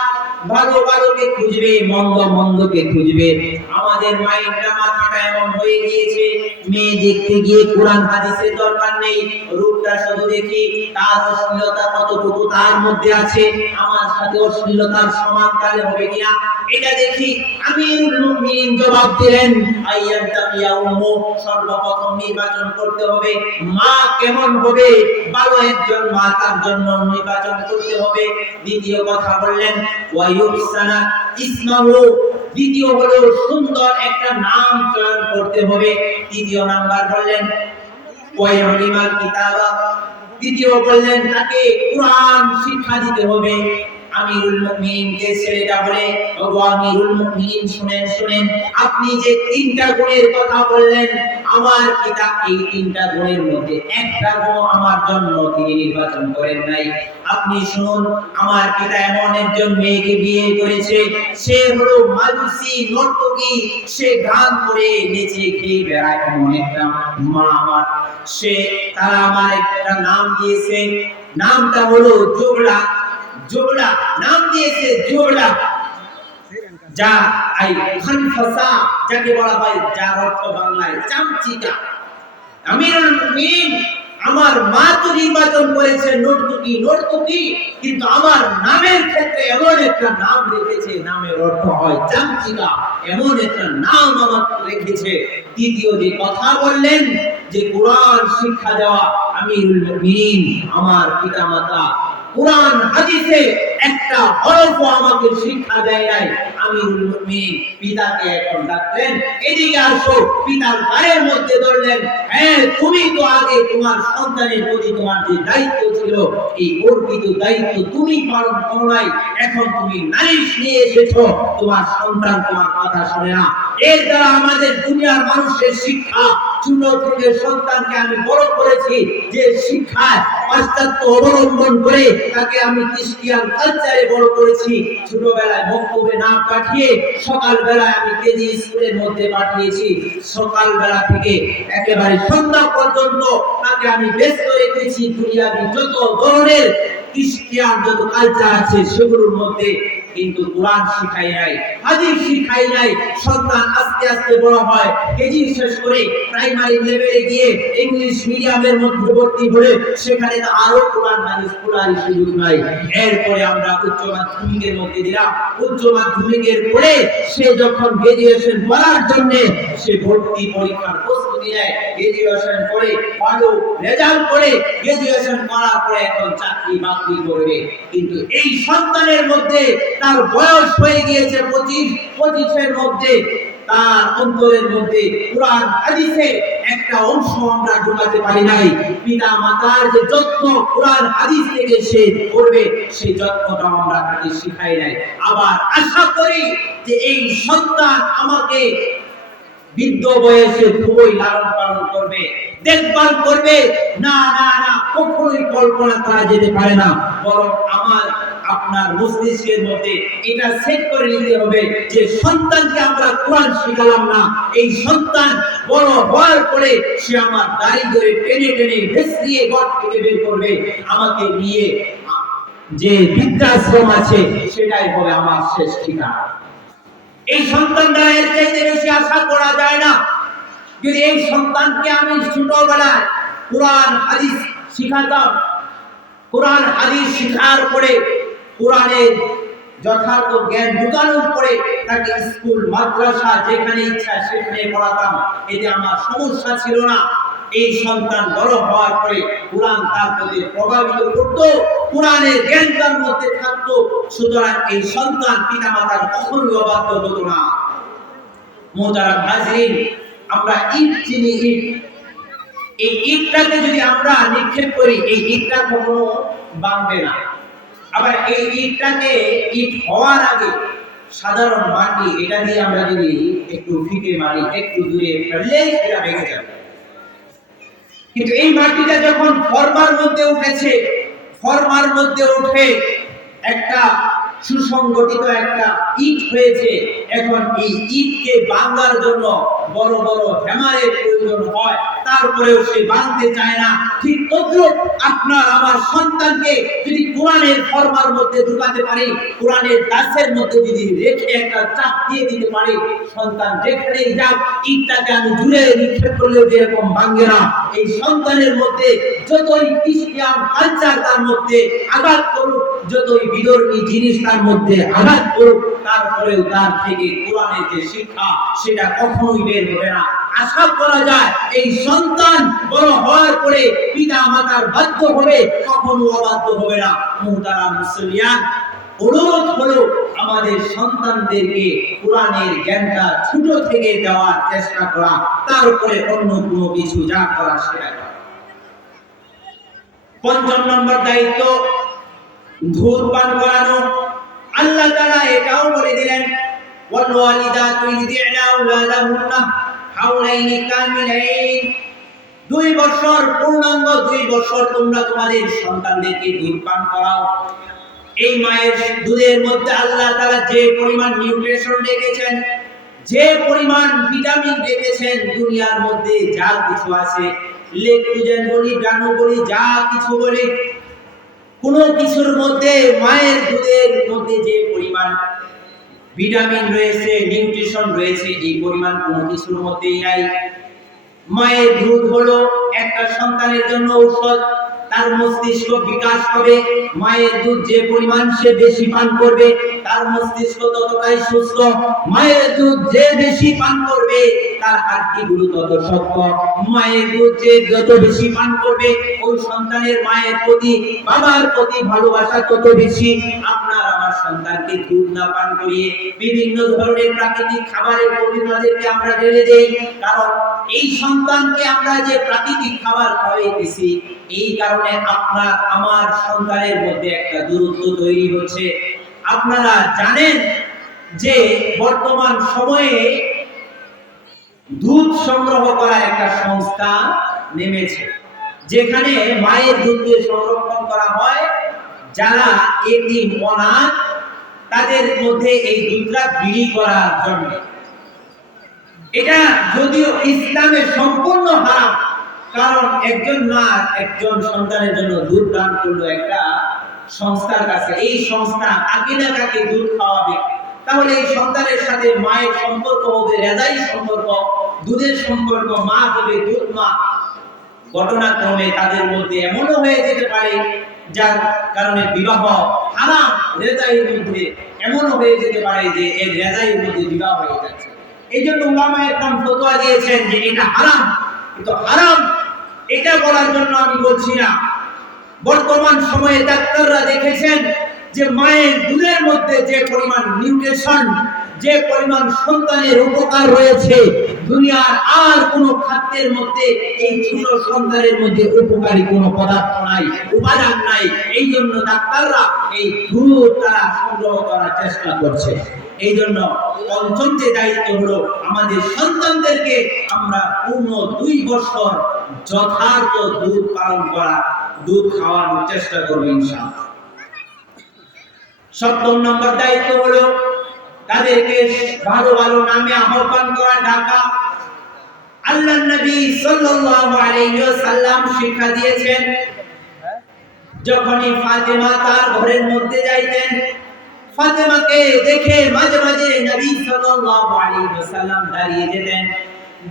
ভালো ভালোকে খুঁজবে, মন্দ মন্দকে খুঁজবে। আমাদের মাইন্ডটা মাথাটা এমন হয়ে গিয়েছে, মেয়ে দেখতে গিয়ে কোরআন হাদিসের দরকার নেই, রূপটা শুধু দেখি তার অশ্লীলতা কতটুকু তার মধ্যে আছে, আমার সাথে অশ্লীলতার সমান তালে হবে কিনা এটা দেখি। আমিরুল মুমিনিন জবাব দিলেন আইয়ান্তাকিয়া উম্মু, সর্বপ্রথম নির্বাচন করতে হবে মা কেমন হবে, ভালো একজন মা তার জন্য নির্বাচন করতে হবে। দ্বিতীয় কথা বললেন ওয়ায়ুসানা ইসমাহু, দ্বিতীয় হলো সুন্দর একটা নাম চয়ন করতে হবে। তৃতীয় নাম্বার বললেন ওয়ায়ুলিমাল কিতাবা, তৃতীয় বললেন তাকে কোরআন শিক্ষা দিতে হবে। আমিরুল মুমিনিনকে ছেলেটা বলে ওগো আমিরুল মুমিনিন শুনেন শুনেন, আপনি যে তিনটা গুণের কথা বললেন আমার পিতা এই তিনটা গুণের মধ্যে একটা গুণ আমার জন্য তিনি নির্বাচন করেন নাই। আপনি শুনুন, আমার পিতা এমন একজন মেয়েকে বিয়ে করেছে, সে হলো মাজুসি নর্তকী, সে গান করে নেচে খেয়ে বেড়ায় এমন একটা মা আমার। তারা আমার একটা নাম দিয়েছে, নামটা হলো জোগলা। জোগলা নাম দিয়েছে জোগলা, যা আই খানফাসা যাকে বলা হয়, যার অর্থ বাংলায় চামচিকা। আমিরুল মুমিনিন আমার মা তো নির্বাচন করেছে নর্তকী, কিন্তু আমার নামের ক্ষেত্রে এমন একটা নাম রেখেছে, নামের অর্থ হয় চামচিকা, এমন একটা নাম আমার রেখেছে। দ্বিতীয় যে কথা বললেন যে কোরআন শিক্ষা দেওয়া, আমিরুল মুমিনিন আমার পিতামাতা কোরআন হাদিসে একটা হরফও আমাকে শিক্ষা দেয় নাই। আমিরুল মুমিনিন পিতাকে এখন ডাকলেন, এদিকে আসো, পিতার গায়ের মধ্যে ধরলেন, হ্যাঁ তুমি তো আগে তোমার সন্তানের প্রতি তোমার যে দায়িত্ব ছিল এই অর্পিত দায়িত্ব তুমি পালন করো নাই, এখন তুমি নালিশ নিয়ে এসেছো, তোমার সন্তান তোমার কথা শুনে না। এর দ্বারা আমাদের দুনিয়ার মানুষের শিক্ষা, ছোট থেকে সন্তানকে আমি বড় করেছি যে শিক্ষায় পাশ্চাত্য অবলম্বন করে তাকে আমি খ্রিস্টান কালচারে বড় করেছি। ছোটবেলায় মক্তবে না পাঠিয়ে সকালবেলায় আমি কেজি স্কুলের মধ্যে পাঠিয়েছি, সকালবেলা থেকে একেবারে সন্ধ্যা পর্যন্ত তাকে আমি ব্যস্ত রেখেছি দুনিয়াবি যত ধরনের খ্রিস্টান যত কালচার আছে সেগুলোর মধ্যে, কিন্তু কোরআন শিখাই নাই, হাদিস শিখাই নাই। সন্তান আস্তে আস্তে বড় হয়, কেজি শেষ করে প্রাইমারি লেভেলে গিয়ে ইংলিশ মিডিয়ামের মধ্যে ভর্তি হলে সেখানে তো আরো কোরআন হাদিস পড়ার সুযোগ নাই। এরপরে আমরা উচ্চ মাধ্যমিকের মধ্যে দিলাম, উচ্চ মাধ্যমিকের পরে সে যখন গ্রাজুয়েশন করার জন্য সে ভর্তি পরীক্ষার প্রস্তুতি নেয়, গ্রাজুয়েশন করে ভালো রেজাল্ট করে গ্রাজুয়েশন করার পরে এখন চাকরি বাকরি করবে। কিন্তু এই সন্তানের মধ্যে তার বয়স হয়ে গিয়েছে 25-এর মধ্যে, তার অন্তরের মধ্যে কোরআন হাদিসে একটা অংশ আমরা ঢোকাতে পারি নাই। পিতা মাতার যে যত্ন কোরআন হাদিস থেকে সে করবে সেই যত্নটা আমরা তাকে শিখাই নাই। আবার আশা করি যে এই সন্তান আমাকে বৃদ্ধ বয়সে খুবই লালন পালন করবে, দেখভাল করবে, না না না, কখনোই কল্পনা করা যেতে পারে না। বরং আমার আপনার মস্তিষ্কের মধ্যে এটা সেট করে নিতে হবে যে সন্তানকে আমরা কোরআন শিখালাম না, এই সন্তান বড় হওয়ার পরে সে আমার দাড়ি ধরে টেনে টেনে ভেসলিয়ে ঘর থেকে বের করবে, আমাকে নিয়ে যে বৃদ্ধাশ্রম আছে সেটাই হবে আমার শেষ ঠিকানা। এই সন্তান দ্বারা এর চাইতে বেশি আশা করা যায় না। যদি এই সন্তানকে আমি ছোটবেলায় কোরআন হাদিস শিখাতাম, কোরআন হাদিস শিখার পরে কোরআনের যথার্থ জ্ঞান ঢুকানোর পরে তাকে স্কুল মাদ্রাসা যেখানে ইচ্ছা সেখানে পড়াতাম, এতে আমার সমস্যা ছিল না। এই সন্তান বড় হওয়ার পরে কোরআন তার প্রতি প্রভাবিত করত, কোরআনের জ্ঞান তার মধ্যে থাকতো, সুতরাং এই সন্তান পিতামাতার কখনোই অবাধ্য হতো না। মুহতারাম হাজরিন, আমরা ইট চিনি, ইট, এই ইটটাকে যদি আমরা নিক্ষেপ করি এই ইটটা কখনো ভাঙবে না। আবার এই ইটটাকে ইট হওয়ার আগে সাধারণ মাটি, এটা দিয়ে আমরা যদি একটু ফিকে মারি, একটু দূরে ফেললে এটা ভেঙে যাবে। কিন্তু এই মাটিটা যখন ফর্মার মধ্যে উঠেছে, ফর্মার মধ্যে উঠে একটা সুসংগঠিত একটা ইট হয়েছে, এখন এই ইটকে ভাঙার জন্য বড় বড় হ্যামারের প্রয়োজন হয়, তারপরেও সে ভাঙতে চায় না। ঠিক তদ্রুপ আপনার আমার সন্তানকে যদি কোরআনের ফর্মার মধ্যে ঢুকাতে পারি, কোরআনের দাসের মধ্যে যদি রেখে একটা চাপ দিয়ে দিতে পারি, সন্তান যেখানেই যাক ইটটাকে আমি জুড়ে নিক্ষেপ করলেও যেরকম ভাঙবে না। এই সন্তানের মধ্যে যতই খ্রিস্টান কালচার তার মধ্যে আঘাত করুক, যতই বিধর্মী জিনিস তার মধ্যে আঘাত করুক, তারপরেও তার থেকে কোরআনের যে শিক্ষা সেটা কখনোই বের হবে না। আশা করা যায় এই সন্তান বড় হওয়ার পরে পিতা মাতার বাধ্য হবে, কখনো অবাধ্য হবে না। মুহতারাম মুসলিয়ান, অনুরোধ হলো আমাদের সন্তানদেরকে কোরআনের জ্ঞানটা ছোট থেকে দেওয়ার চেষ্টা করা, তারপরে অন্য কোনো কিছু যা করা সেটা করা। ৫ম নম্বর দায়িত্ব ধূমপান করানো। আল্লাহ তাআলা এটাও বলে দিলেন, ওয়াল ওয়ালিদাতু ইযদি'না আওলাদাহুন্না হাওলাইনি কামিলাইন, 2 বছর পূর্ণাঙ্গ 2 বছর তোমরা তোমাদের সন্তানদেরকে ধূমপান করাও। এই মায়ের দুধের মধ্যে আল্লাহ তাআলা যে পরিমাণ নিউট্রিশন রেখেছেন, যে পরিমাণ ভিটামিন রেখেছেন, দুনিয়ার মধ্যে যা কিছু আছে, লেকটোজেন বলি, গ্রানু বলি, যা কিছু বলি, কোনো কিছুর মধ্যে মায়ের দুধের মধ্যে যে পরিমাণ ভিটামিন রয়েছে, নিউট্রিশন রয়েছে, এই পরিমাণ কোনো কিছুর মধ্যেই নাই। মায়ের দুধ হলো একটা সন্তানের জন্য ঔষধ, তার মস্তিষ্ক বিকাশ হবে। মায়ের দুধ যে পরিমাণ সে বেশি পান করবে, তার মস্তিষ্ক ততটাই সুস্থ। মায়ের দুধ যে বেশি পান করবে, তার হাড়গুলো তত শক্ত। মায়ের দুধ যে যত বেশি পান করবে, ওই সন্তানের মায়ের প্রতি, বাবার প্রতি ভালোবাসা তত বেশি। আপনার আমার সন্তানকে দুধ না পান করিয়ে বিভিন্ন ধরনের প্রাকৃতিক খাবারের প্রতি তাদেরকে আমরা ঢেলে দেই, কারণ এই সন্তানকে আমরা যে প্রাকৃতিক খাবার খাওয়াইতেছি, এই কারণে আপনার আমার সন্তানের মধ্যে একটা দূরত্ব তৈরি হচ্ছে। আপনারা জানেন যে বর্তমান সময়ে দুধ সংগ্রহ করা একটা সংস্থা নেমেছে, যেখানে মায়ের দুধকে সংরক্ষণ করা হয়। যারা এতিম অনাথ, তাদের মধ্যে এই দুধটা বিলি করার জন্য। এটা যদিও ইসলামে সম্পূর্ণ হারাম, কারণ একজন মা একজন সন্তানের জন্য দুধ দান করলো একটা সংস্থার কাছে, এই সংস্থা কাকে না কাকে দুধ খাওয়াবে, তাহলে এই সন্তানের সাথে মায়ের সম্পর্ক হবে রেজাই সম্পর্ক, দুধের সম্পর্ক, মা দেবে দুধ মা। ঘটনাক্রমে তাদের মধ্যে এমনও হয়ে যেতে পারে যার কারণে বিবাহ হারাম, রেজাইয়ের মধ্যে এমনও হয়ে যেতে পারে যে এর রেজাইয়ের মধ্যে বিবাহ হয়ে যাচ্ছে। এই জন্য উলামা একদম ফতোয়া দিয়েছেন যে এটা হারাম। কিন্তু হারাম এটা বলার জন্য আমি বলছি না, বর্তমান সময়ে ডাক্তাররা দেখেছেন যে মায়ের দুধের মধ্যে যে পরিমাণ নিউট্রিশন, যে পরিমাণ সন্তানের উপকার রয়েছে, দুনিয়ার আর কোন খাদ্যের মধ্যে এই ছোট সন্তানের মধ্যে উপকারী কোনো পদার্থ নাই, উপাদান নাই। এই জন্য ডাক্তাররা এই দুধ তারা সংগ্রহ করার চেষ্টা করছে। এই জন্য পঞ্চম যে দায়িত্ব হলো আমাদের সন্তানদেরকে আমরা পূর্ণ 2 বছর যথার্থ দুধ পালন করা, দুধ খাওয়ানোর চেষ্টা করব ইনশাআল্লাহ। 7ম নম্বর দায়িত্ব হলো তাদেরকে ভালো ভালো নামে আহ্বান করা, ডাকা। আল্লাহর নবী সাল্লাল্লাহু আলাইহি ওয়াসাল্লাম শিক্ষা দিয়েছেন, যখনই ফাতেমা তার ঘরের মধ্যে যাইতেন, ফাতেমাকে দেখে মাঝে মাঝে নবী সাল্লাল্লাহু আলাইহি ওয়াসাল্লাম দাঁড়িয়ে যেতেন,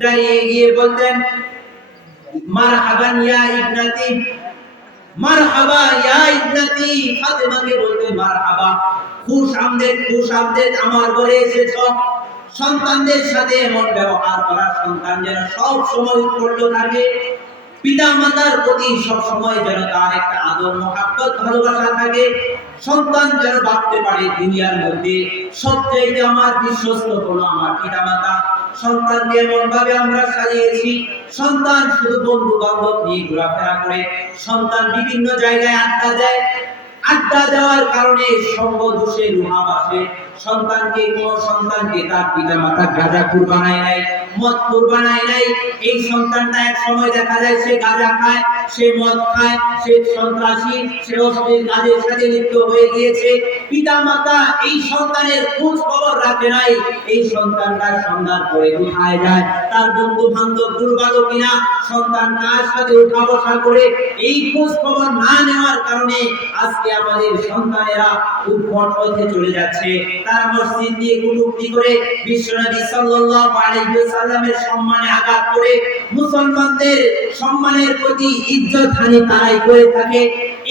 দাঁড়িয়ে গিয়ে বলতেন, মারহাবান ইয়া ইবনাতি, মারহাবা ইয়া ইবনাতি। ফাতেমাকে বলতেন মারহাবা, খুশ আমদেদ, খুশ আমদেদ, আমার ঘরে এসেছো। সন্তানদের সাথে এমন ব্যবহার করা, সন্তান যেন সব সময় উৎফুল্ল থাকে, পিতা মাতার প্রতি সব সময় যেন তার একটা আদর মহব্বত ভালোবাসা থাকে। সন্তান যেন ভাবতে পারে দুনিয়ার মধ্যে সবচেয়ে আমার বিশ্বস্ত হলো আমার পিতা মাতা। সন্তানকে এমন ভাবে আমরা সাজিয়েছি, সন্তান শুধু বন্ধু বান্ধব নিয়ে ঘোরাফেরা করে, সন্তান বিভিন্ন জায়গায় আড্ডা দেয়, আড্ডা দেওয়ার কারণে সঙ্গ দোষে লোহা আসে। সন্তানকে তার পিতা মাতা গাঁজাখোর বানায় নাই, মদখোর বানায় নাই। এই সন্তানটা এক সময় দেখা যায় সে গাঁজা খায়, সে মদ খায়, সে সন্ত্রাসী, সে অশ্লীল কাজের সাথে লিপ্ত হয়ে গিয়েছে। পিতা মাতা এই সন্তানের খোঁজ খবর রাখে নাই। এই সন্তানটা সন্ধ্যার পরে কোথায় যায়, তার বন্ধু বান্ধব দুর্বল কিনা, সন্তান কার সাথে উঠা বসা করে, এই খোঁজ খবর না নেওয়ার কারণে আজকে আমাদের সন্তানেরা উদ্ভট পথে চলে যাচ্ছে। তারা মসজিদ দিয়ে কটূক্তি করে, বিশ্বনবী সাল্লাল্লাহু আলাইহি ওয়াসাল্লামের সম্মানে আঘাত করে, মুসলমানদের সম্মানের প্রতি ইজ্জত হানি তারাই করে থাকে।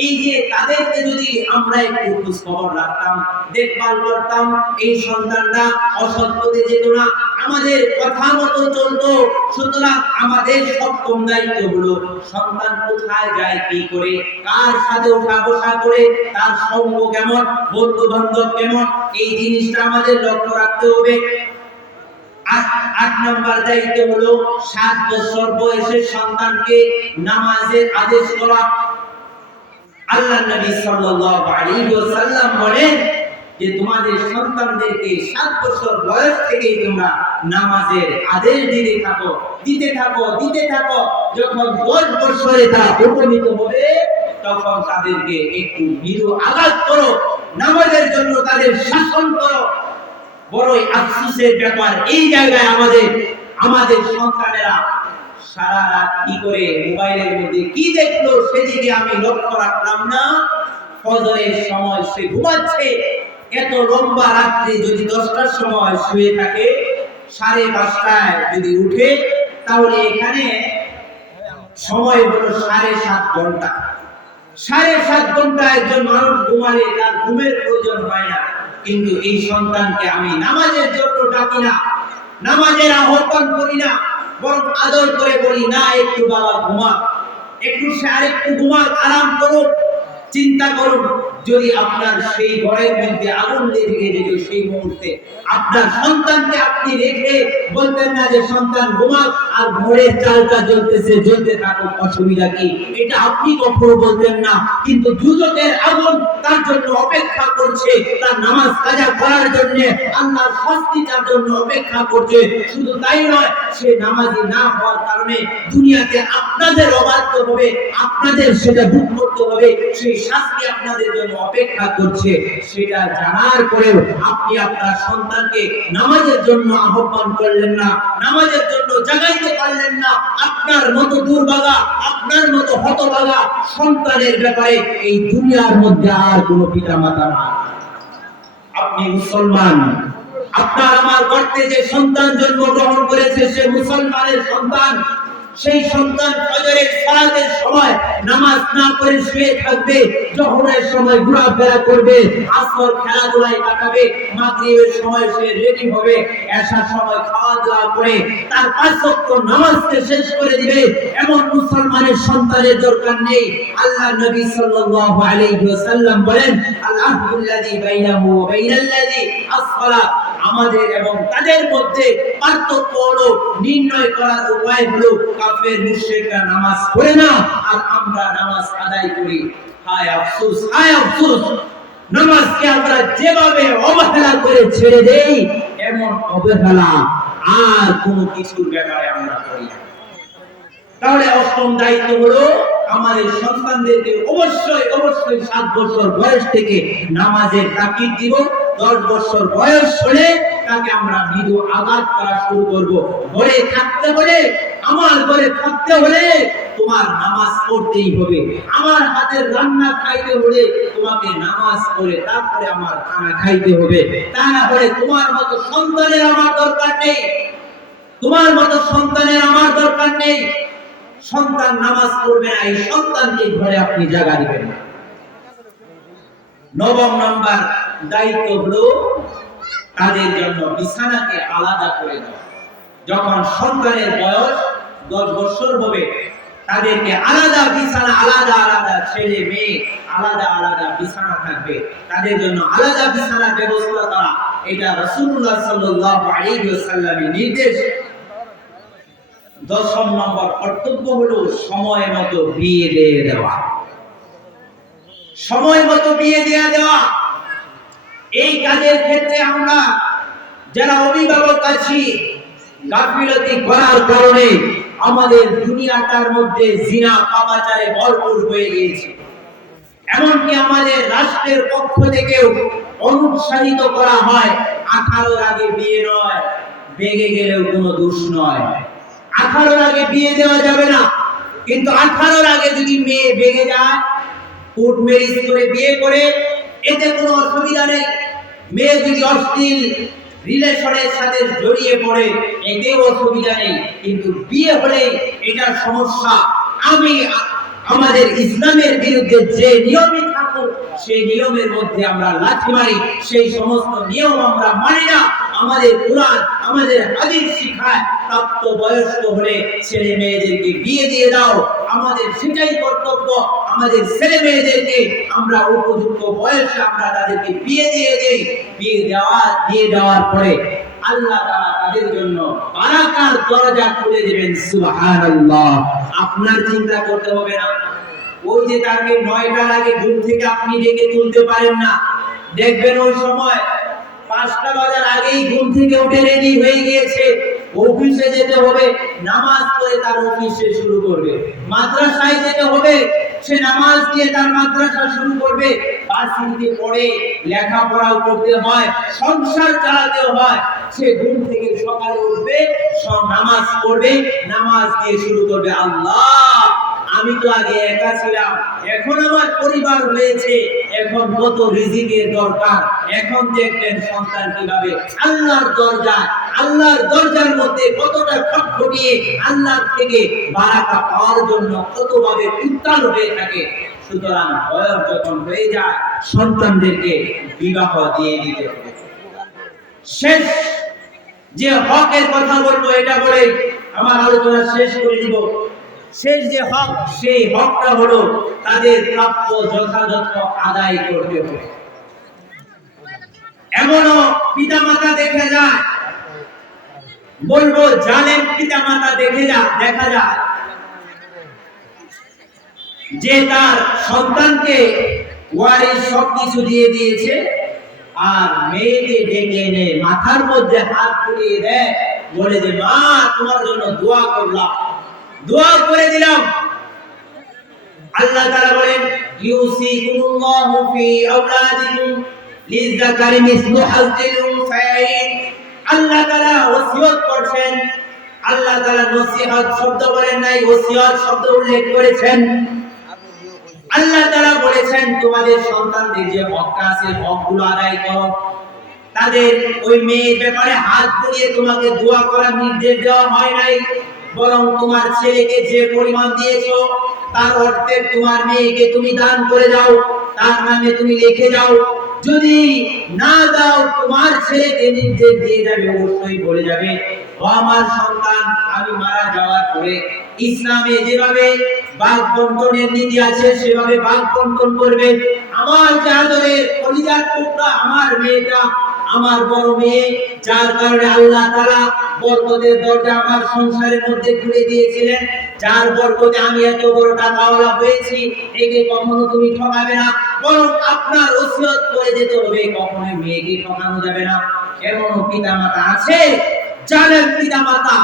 এই যে তাদেরকে যদি আমরা একটু খোঁজ খবর রাখতাম, দেখভাল করতাম, এই সন্তানরা অসৎ পথে যেত না, আমাদের কথা মতো চলতো। সুতরাং আমাদের সপ্তম দায়িত্ব হলো সন্তান কোথায় যায়, কি করে, কার সাথে উঠা বসা করে, তার সঙ্গ কেমন, বন্ধু বান্ধব কেমন, এই জিনিসটা আমাদের লক্ষ্য রাখতে হবে। ৮ নম্বর দায়িত্ব হলো ৭ বছর বয়সের সন্তানকে নামাজের আদেশ করা। আল্লাহ নবী সাল্লাল্লাহু আলাইহি ওয়াসাল্লাম বলেন যে তোমাদের সন্তানদেরকে ৭ বছর বয়স থেকেই তোমরা নামাজের আদেশ দিতে থাকো। যখন ১০ বছরে তারা উপনীত হবে তখন তাদেরকে একটু মৃদু আঘাত করো, নামাজের জন্য তাদের শাসন করো। বড়ই আফসোসের ব্যাপার, এই জায়গায় আমাদের সন্তানেরা সারা রাত কি করে মোবাইলের মধ্যে কি দেখলো সেদিকে আমি লক্ষ্য রাখলাম না। ফজরের সময় সে ঘুমাচ্ছে, এত লম্বা রাত্রি যদি 10টার সময় শুয়ে থাকে, 5:30টায় যদি উঠে, তাহলে এখানে সময় হলো 7.5 ঘন্টা। 7.5 ঘন্টা একজন মানুষ ঘুমালে তার ঘুমের প্রয়োজন হয় না। কিন্তু এই সন্তানকে আমি নামাজের জন্য ডাকি না, নামাজের আহ্বান করি না, বরং আদর করে বলি, না একটু বাবা ঘুমা, একটু ঘুমাক, আরাম করুন। চিন্তা করুন, যদি আপনার সেই ঘরের মধ্যে আগুন লেগে যেত, সেই মুহূর্তে আপনার সন্তানকে আপনি রেখে বলতেন না যে সন্তান ঘুমাক, আর ঘরের চালটা জ্বলতে থাকুক, অসুবিধা কি? এটা আপনি কখনো বলতেন না। কিন্তু দুজকের আগুন তার জন্য অপেক্ষা করছে, তার নামাজ কাজা করার জন্য, আল্লাহর শাস্তি তার জন্য অপেক্ষা করছে। শুধু তাই নয়, সে নামাজি না হওয়ার কারণে দুনিয়াতে আপনাদের অবাধ্য হবে, আপনাদের সেটা ভোগ করতে হবে, সেই শাস্তি আপনাদের জন্য অপেক্ষা করছে। সেটা জানার পরেও আপনি আপনার সন্তানকে নামাজের জন্য আহ্বান করলেন না, নামাজের জন্য জাগাইতে পারলেন না। আপনার মতো দুর্ভাগা, আপনার মতো হতভাগা সন্তানের ব্যাপারে এই দুনিয়ার মধ্যে আর কোনো পিতা মাতা না। আপনি মুসলমান, আপনার আমার গর্তে যে সন্তান জন্মগ্রহণ করেছে সে মুসলমানের সন্তান। সেই সন্তান ফজরের সালাতের সময় নামাজ না পড়ে শুয়ে থাকবে, জোহরের সময় ঘোরাফেরা করবে, আসর খেলাধুলায় কাটাবে, মাগরিবের সময় সে রেডি হবে, এশার সময় খাওয়া দাওয়া করে তার 5 ওয়াক্ত নামাজকে শেষ করে দিবে। এমন মুসলমানের সন্তানের দরকার নেই। আল্লাহ নবী সাল্লাল্লাহু আলাইহি ওয়াসাল্লাম বলেন, আল-আহদুল্লাযী বাইনাহু ওয়া বাইনাল্লাযী আস-সালাত, আমাদের এবং তাদের মধ্যে পার্থক্য হলো, নির্ণয় করার উপায় হলো, কাফের মুশরিকরা নামাজ পড়ে না আর আমরা নামাজ আদায় করি। হায় আফসোস, হায় আফসোস, নামাজকে আমরা যেভাবে অবহেলা করে ছেড়ে দেই, এমন অবহেলা আর কোনো কিছুর ব্যাপারে আমরা করি না। তাহলে অষ্টম দায়িত্ব হলো আমাদের সন্তানদেরকে অবশ্যই 7 বছর বয়স থেকে নামাজের তাকিদ দিব। 10 বছর বয়স হলে তাকে আমরা মৃদু আঘাত করা শুরু করব। ঘরে থাকতে হলে, আমার ঘরে থাকতে হলে তোমার নামাজ পড়তেই হবে। আমার হাতের রান্না খাইতে হলে তোমাকে নামাজ পড়ে তারপরে আমার খানা খাইতে হবে। তা না হলে তোমার মতো সন্তানের আমার দরকার নেই, তোমার মতো সন্তানের আমার দরকার নেই। সন্তান নামাজ পড়বে না, এই সন্তানকে ঘরে আপনি জায়গা দিবেন না। 9 নম্বর দায়িত্ব হলো তাদের জন্য বিছানাকে আলাদা করে দেওয়া। যখন সন্তানের বয়স 10 বছর হবে তাদেরকে আলাদা বিছানা, আলাদা আলাদা ছেলে মেয়ে, আলাদা আলাদা বিছানা থাকবে, তাদের জন্য আলাদা বিছানার ব্যবস্থা করা, এটা রাসূলুল্লাহ সাল্লাল্লাহু আলাইহি ওয়াসাল্লামের নির্দেশ। 10 নম্বর কর্তব্য হলো সময় মতো বিয়ে দিয়ে দেওয়া। সময় মতো বিয়ে দেওয়া। এই কাজের ক্ষেত্রে আমরা যারা অভিভাবক আছি, গাফিলতি করার কারণে আমাদের দুনিয়াটার মধ্যে জিনা পাপাচারে ভরপুর হয়ে গিয়েছে। এমনকি আমাদের রাষ্ট্রের পক্ষ থেকেও অনুৎসাহিত করা হয় 18 আগে বিয়ে নয়, বেগে গেলেও কোনো দোষ নয়। 18 আগে বিয়ে দেওয়া যাবে না, কিন্তু 18 আগে যদি মেয়ে বেগে যায়, কোর্ট ম্যারেজ করে বিয়ে করে, এতে কোনো অসুবিধা নেই। মেয়ে যদি অশ্লীল রিলেশনের সাথে জড়িয়ে পড়ে, এতেও অসুবিধা নেই, কিন্তু বিয়ে হলে এটার সমস্যা। আমাদের ইসলামের বিরুদ্ধে যে নিয়মই থাকুক, সেই নিয়মের মধ্যে আমরা লাথি মারি, সেই সমস্ত নিয়ম আমরা মানি না। আমাদের কুরআন, আমাদের হাদিস শিখায় প্রাপ্ত বয়স্ক হলে ছেলে মেয়েদেরকে বিয়ে দিয়ে দাও। আমাদের সেটাই কর্তব্য। আমাদের ছেলে মেয়েদেরকে আমরা উপযুক্ত বয়সে আমরা তাদেরকে বিয়ে দিয়ে দেই। বিয়ে দেওয়ার পরে আল্লাহ তাআলা তাদের জন্য বারাকার দরজা খুলে দিবেন। সুবহানাল্লাহ। আপনার চিন্তা করতে হবে না। ওই যে তাকে 9টার আগে ঘুম থেকে আপনি ডেকে তুলতে পারেন না, দেখবেন ওই সময় 5টা বাজার আগেই ঘুম থেকে উঠে রেডি হয়ে গিয়েছে। অফিসে যেতে হবে, নামাজ পড়ে তার অফিসে শুরু করবে। মাদ্রাসায় যেতে হবে, সে নামাজ দিয়ে তার মাদ্রাসা শুরু করবে। ভার্সিটিতে পড়ে লেখাপড়াও করতে হয়, সংসার চালাতে হয়। সে ঘুম থেকে সকালে উঠবে, সব নামাজ পড়বে, নামাজ দিয়ে শুরু করবে, আল্লাহ আমি তো আগে একা ছিলাম, এখন আমার পরিবার হয়েছে, এখন কত রিজিকের দরকার। এখন দেখবেন সন্তান কিভাবে আল্লাহর দরজার মধ্যে কতটা খটখটিয়ে আল্লাহর থেকে বারাকা পাওয়ার জন্য কতভাবে উত্তাল হয়ে থাকে। সুতরাং বয়স যখন হয়ে যায়, সন্তানদেরকে বিবাহ দিয়ে দিতে হবে। শেষ যে হকের কথা বলবো, এটা বলে আমার আলোচনা শেষ করে দিব। শেষ যে হক, সেই হকটা হলো তাদের প্রাপ্য যথাযথ আদায় করতে হবে। এমনও পিতামাতা দেখা যায়, বলবো জালেম পিতামাতা দেখা যায় যে তার সন্তানকে ওয়ারিস সবকিছু দিয়ে দিয়েছে, আর মেয়েকে ডেকে এনে মাথার মধ্যে হাত বুলিয়ে দেয়, বলে যে মা তোমার জন্য দোয়া করলাম, দোয়া করে দিলাম। আল্লাহ তাআলা বলেন ইউসিকুমুল্লাহু ফি আওলাদিকুম লিযাকারি মিসলু হাযযিল উনসায়াইন। আল্লাহ তাআলা ওসিয়ত করছেন। আল্লাহ তাআলা নসিহত শব্দ বলেন নাই, ওসিয়ত শব্দ উল্লেখ করেছেন। আল্লাহ তাআলা বলেছেন তোমাদের সন্তানদের যে হক আছে, হকগুলো আদায় করো। তাদের ওই মেয়ের ব্যাপারে হাত বুলিয়ে তোমাকে দোয়া করার নির্দেশ দেওয়া হয় নাই, বরং তোমার ছেলেকে যে পরিমাণ দিয়েছো তার অর্থে তোমার মেয়েকে তুমি দান করে দাও, তার নামে তুমি লিখে দাও। যদি না দাও, তোমার ছেলেকে নির্দেশ দিয়ে যাবে, অবশ্যই বলে যাবে ও আমার সন্তান আমি মারা যাওয়ার পরে ইসলামে যেভাবে ভাগ বন্টনের নীতি আছে সেভাবে ভাগ বন্টন করবে। আমার যে আদরের কলিজার টুকরা আমার মেয়েটা, আমার বড় মেয়ে, যার কারণে আল্লাহ তাআলা বরকতের দরজা আমার সংসারের মধ্যে খুলে দিয়েছিলেন, যার বরকতে আমি এত বড় টাকাওয়ালা হয়েছি, একে কখনো তুমি ঠকাবে না, বরং আপনার ওসিয়ত করে যেতে হবে, কখনো মেয়েকে ঠকানো যাবে না। এমন পিতামাতা আছে, জালেম পিতামাতা,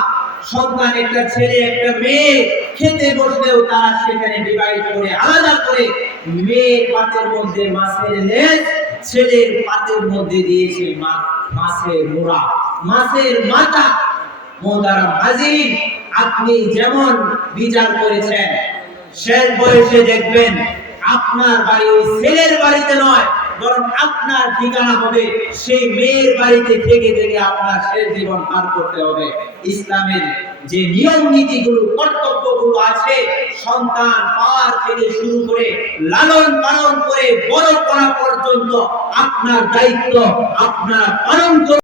সন্তান একটা ছেলে একটা মেয়ে খেতে বসলেও তারা সেখানে ডিভাইড করে আলাদা করে মেয়ের পাতের মধ্যে মাছের লেজ, ছেলের পাতের মধ্যে দিয়েছে মাছের মোড়া, মাছের মাথা। মোহতারাম হাজির, আপনি যেমন বিচার করেছেন, শেষ বয়সে দেখবেন আপনার বাড়ি ওই ছেলের বাড়িতে নয়, বরং আপনার ঠিকানা হবে সেই মেয়ের বাড়িতে থেকে থেকে আপনার শেষ জীবন পার করতে হবে। ইসলামের যে নিয়ম নীতিগুলো, কর্তব্যগুলো আছে, সন্তান পাওয়ার থেকে শুরু করে লালন পালন করে বড় করা পর্যন্ত আপনার দায়িত্ব আপনারা পালন করুন।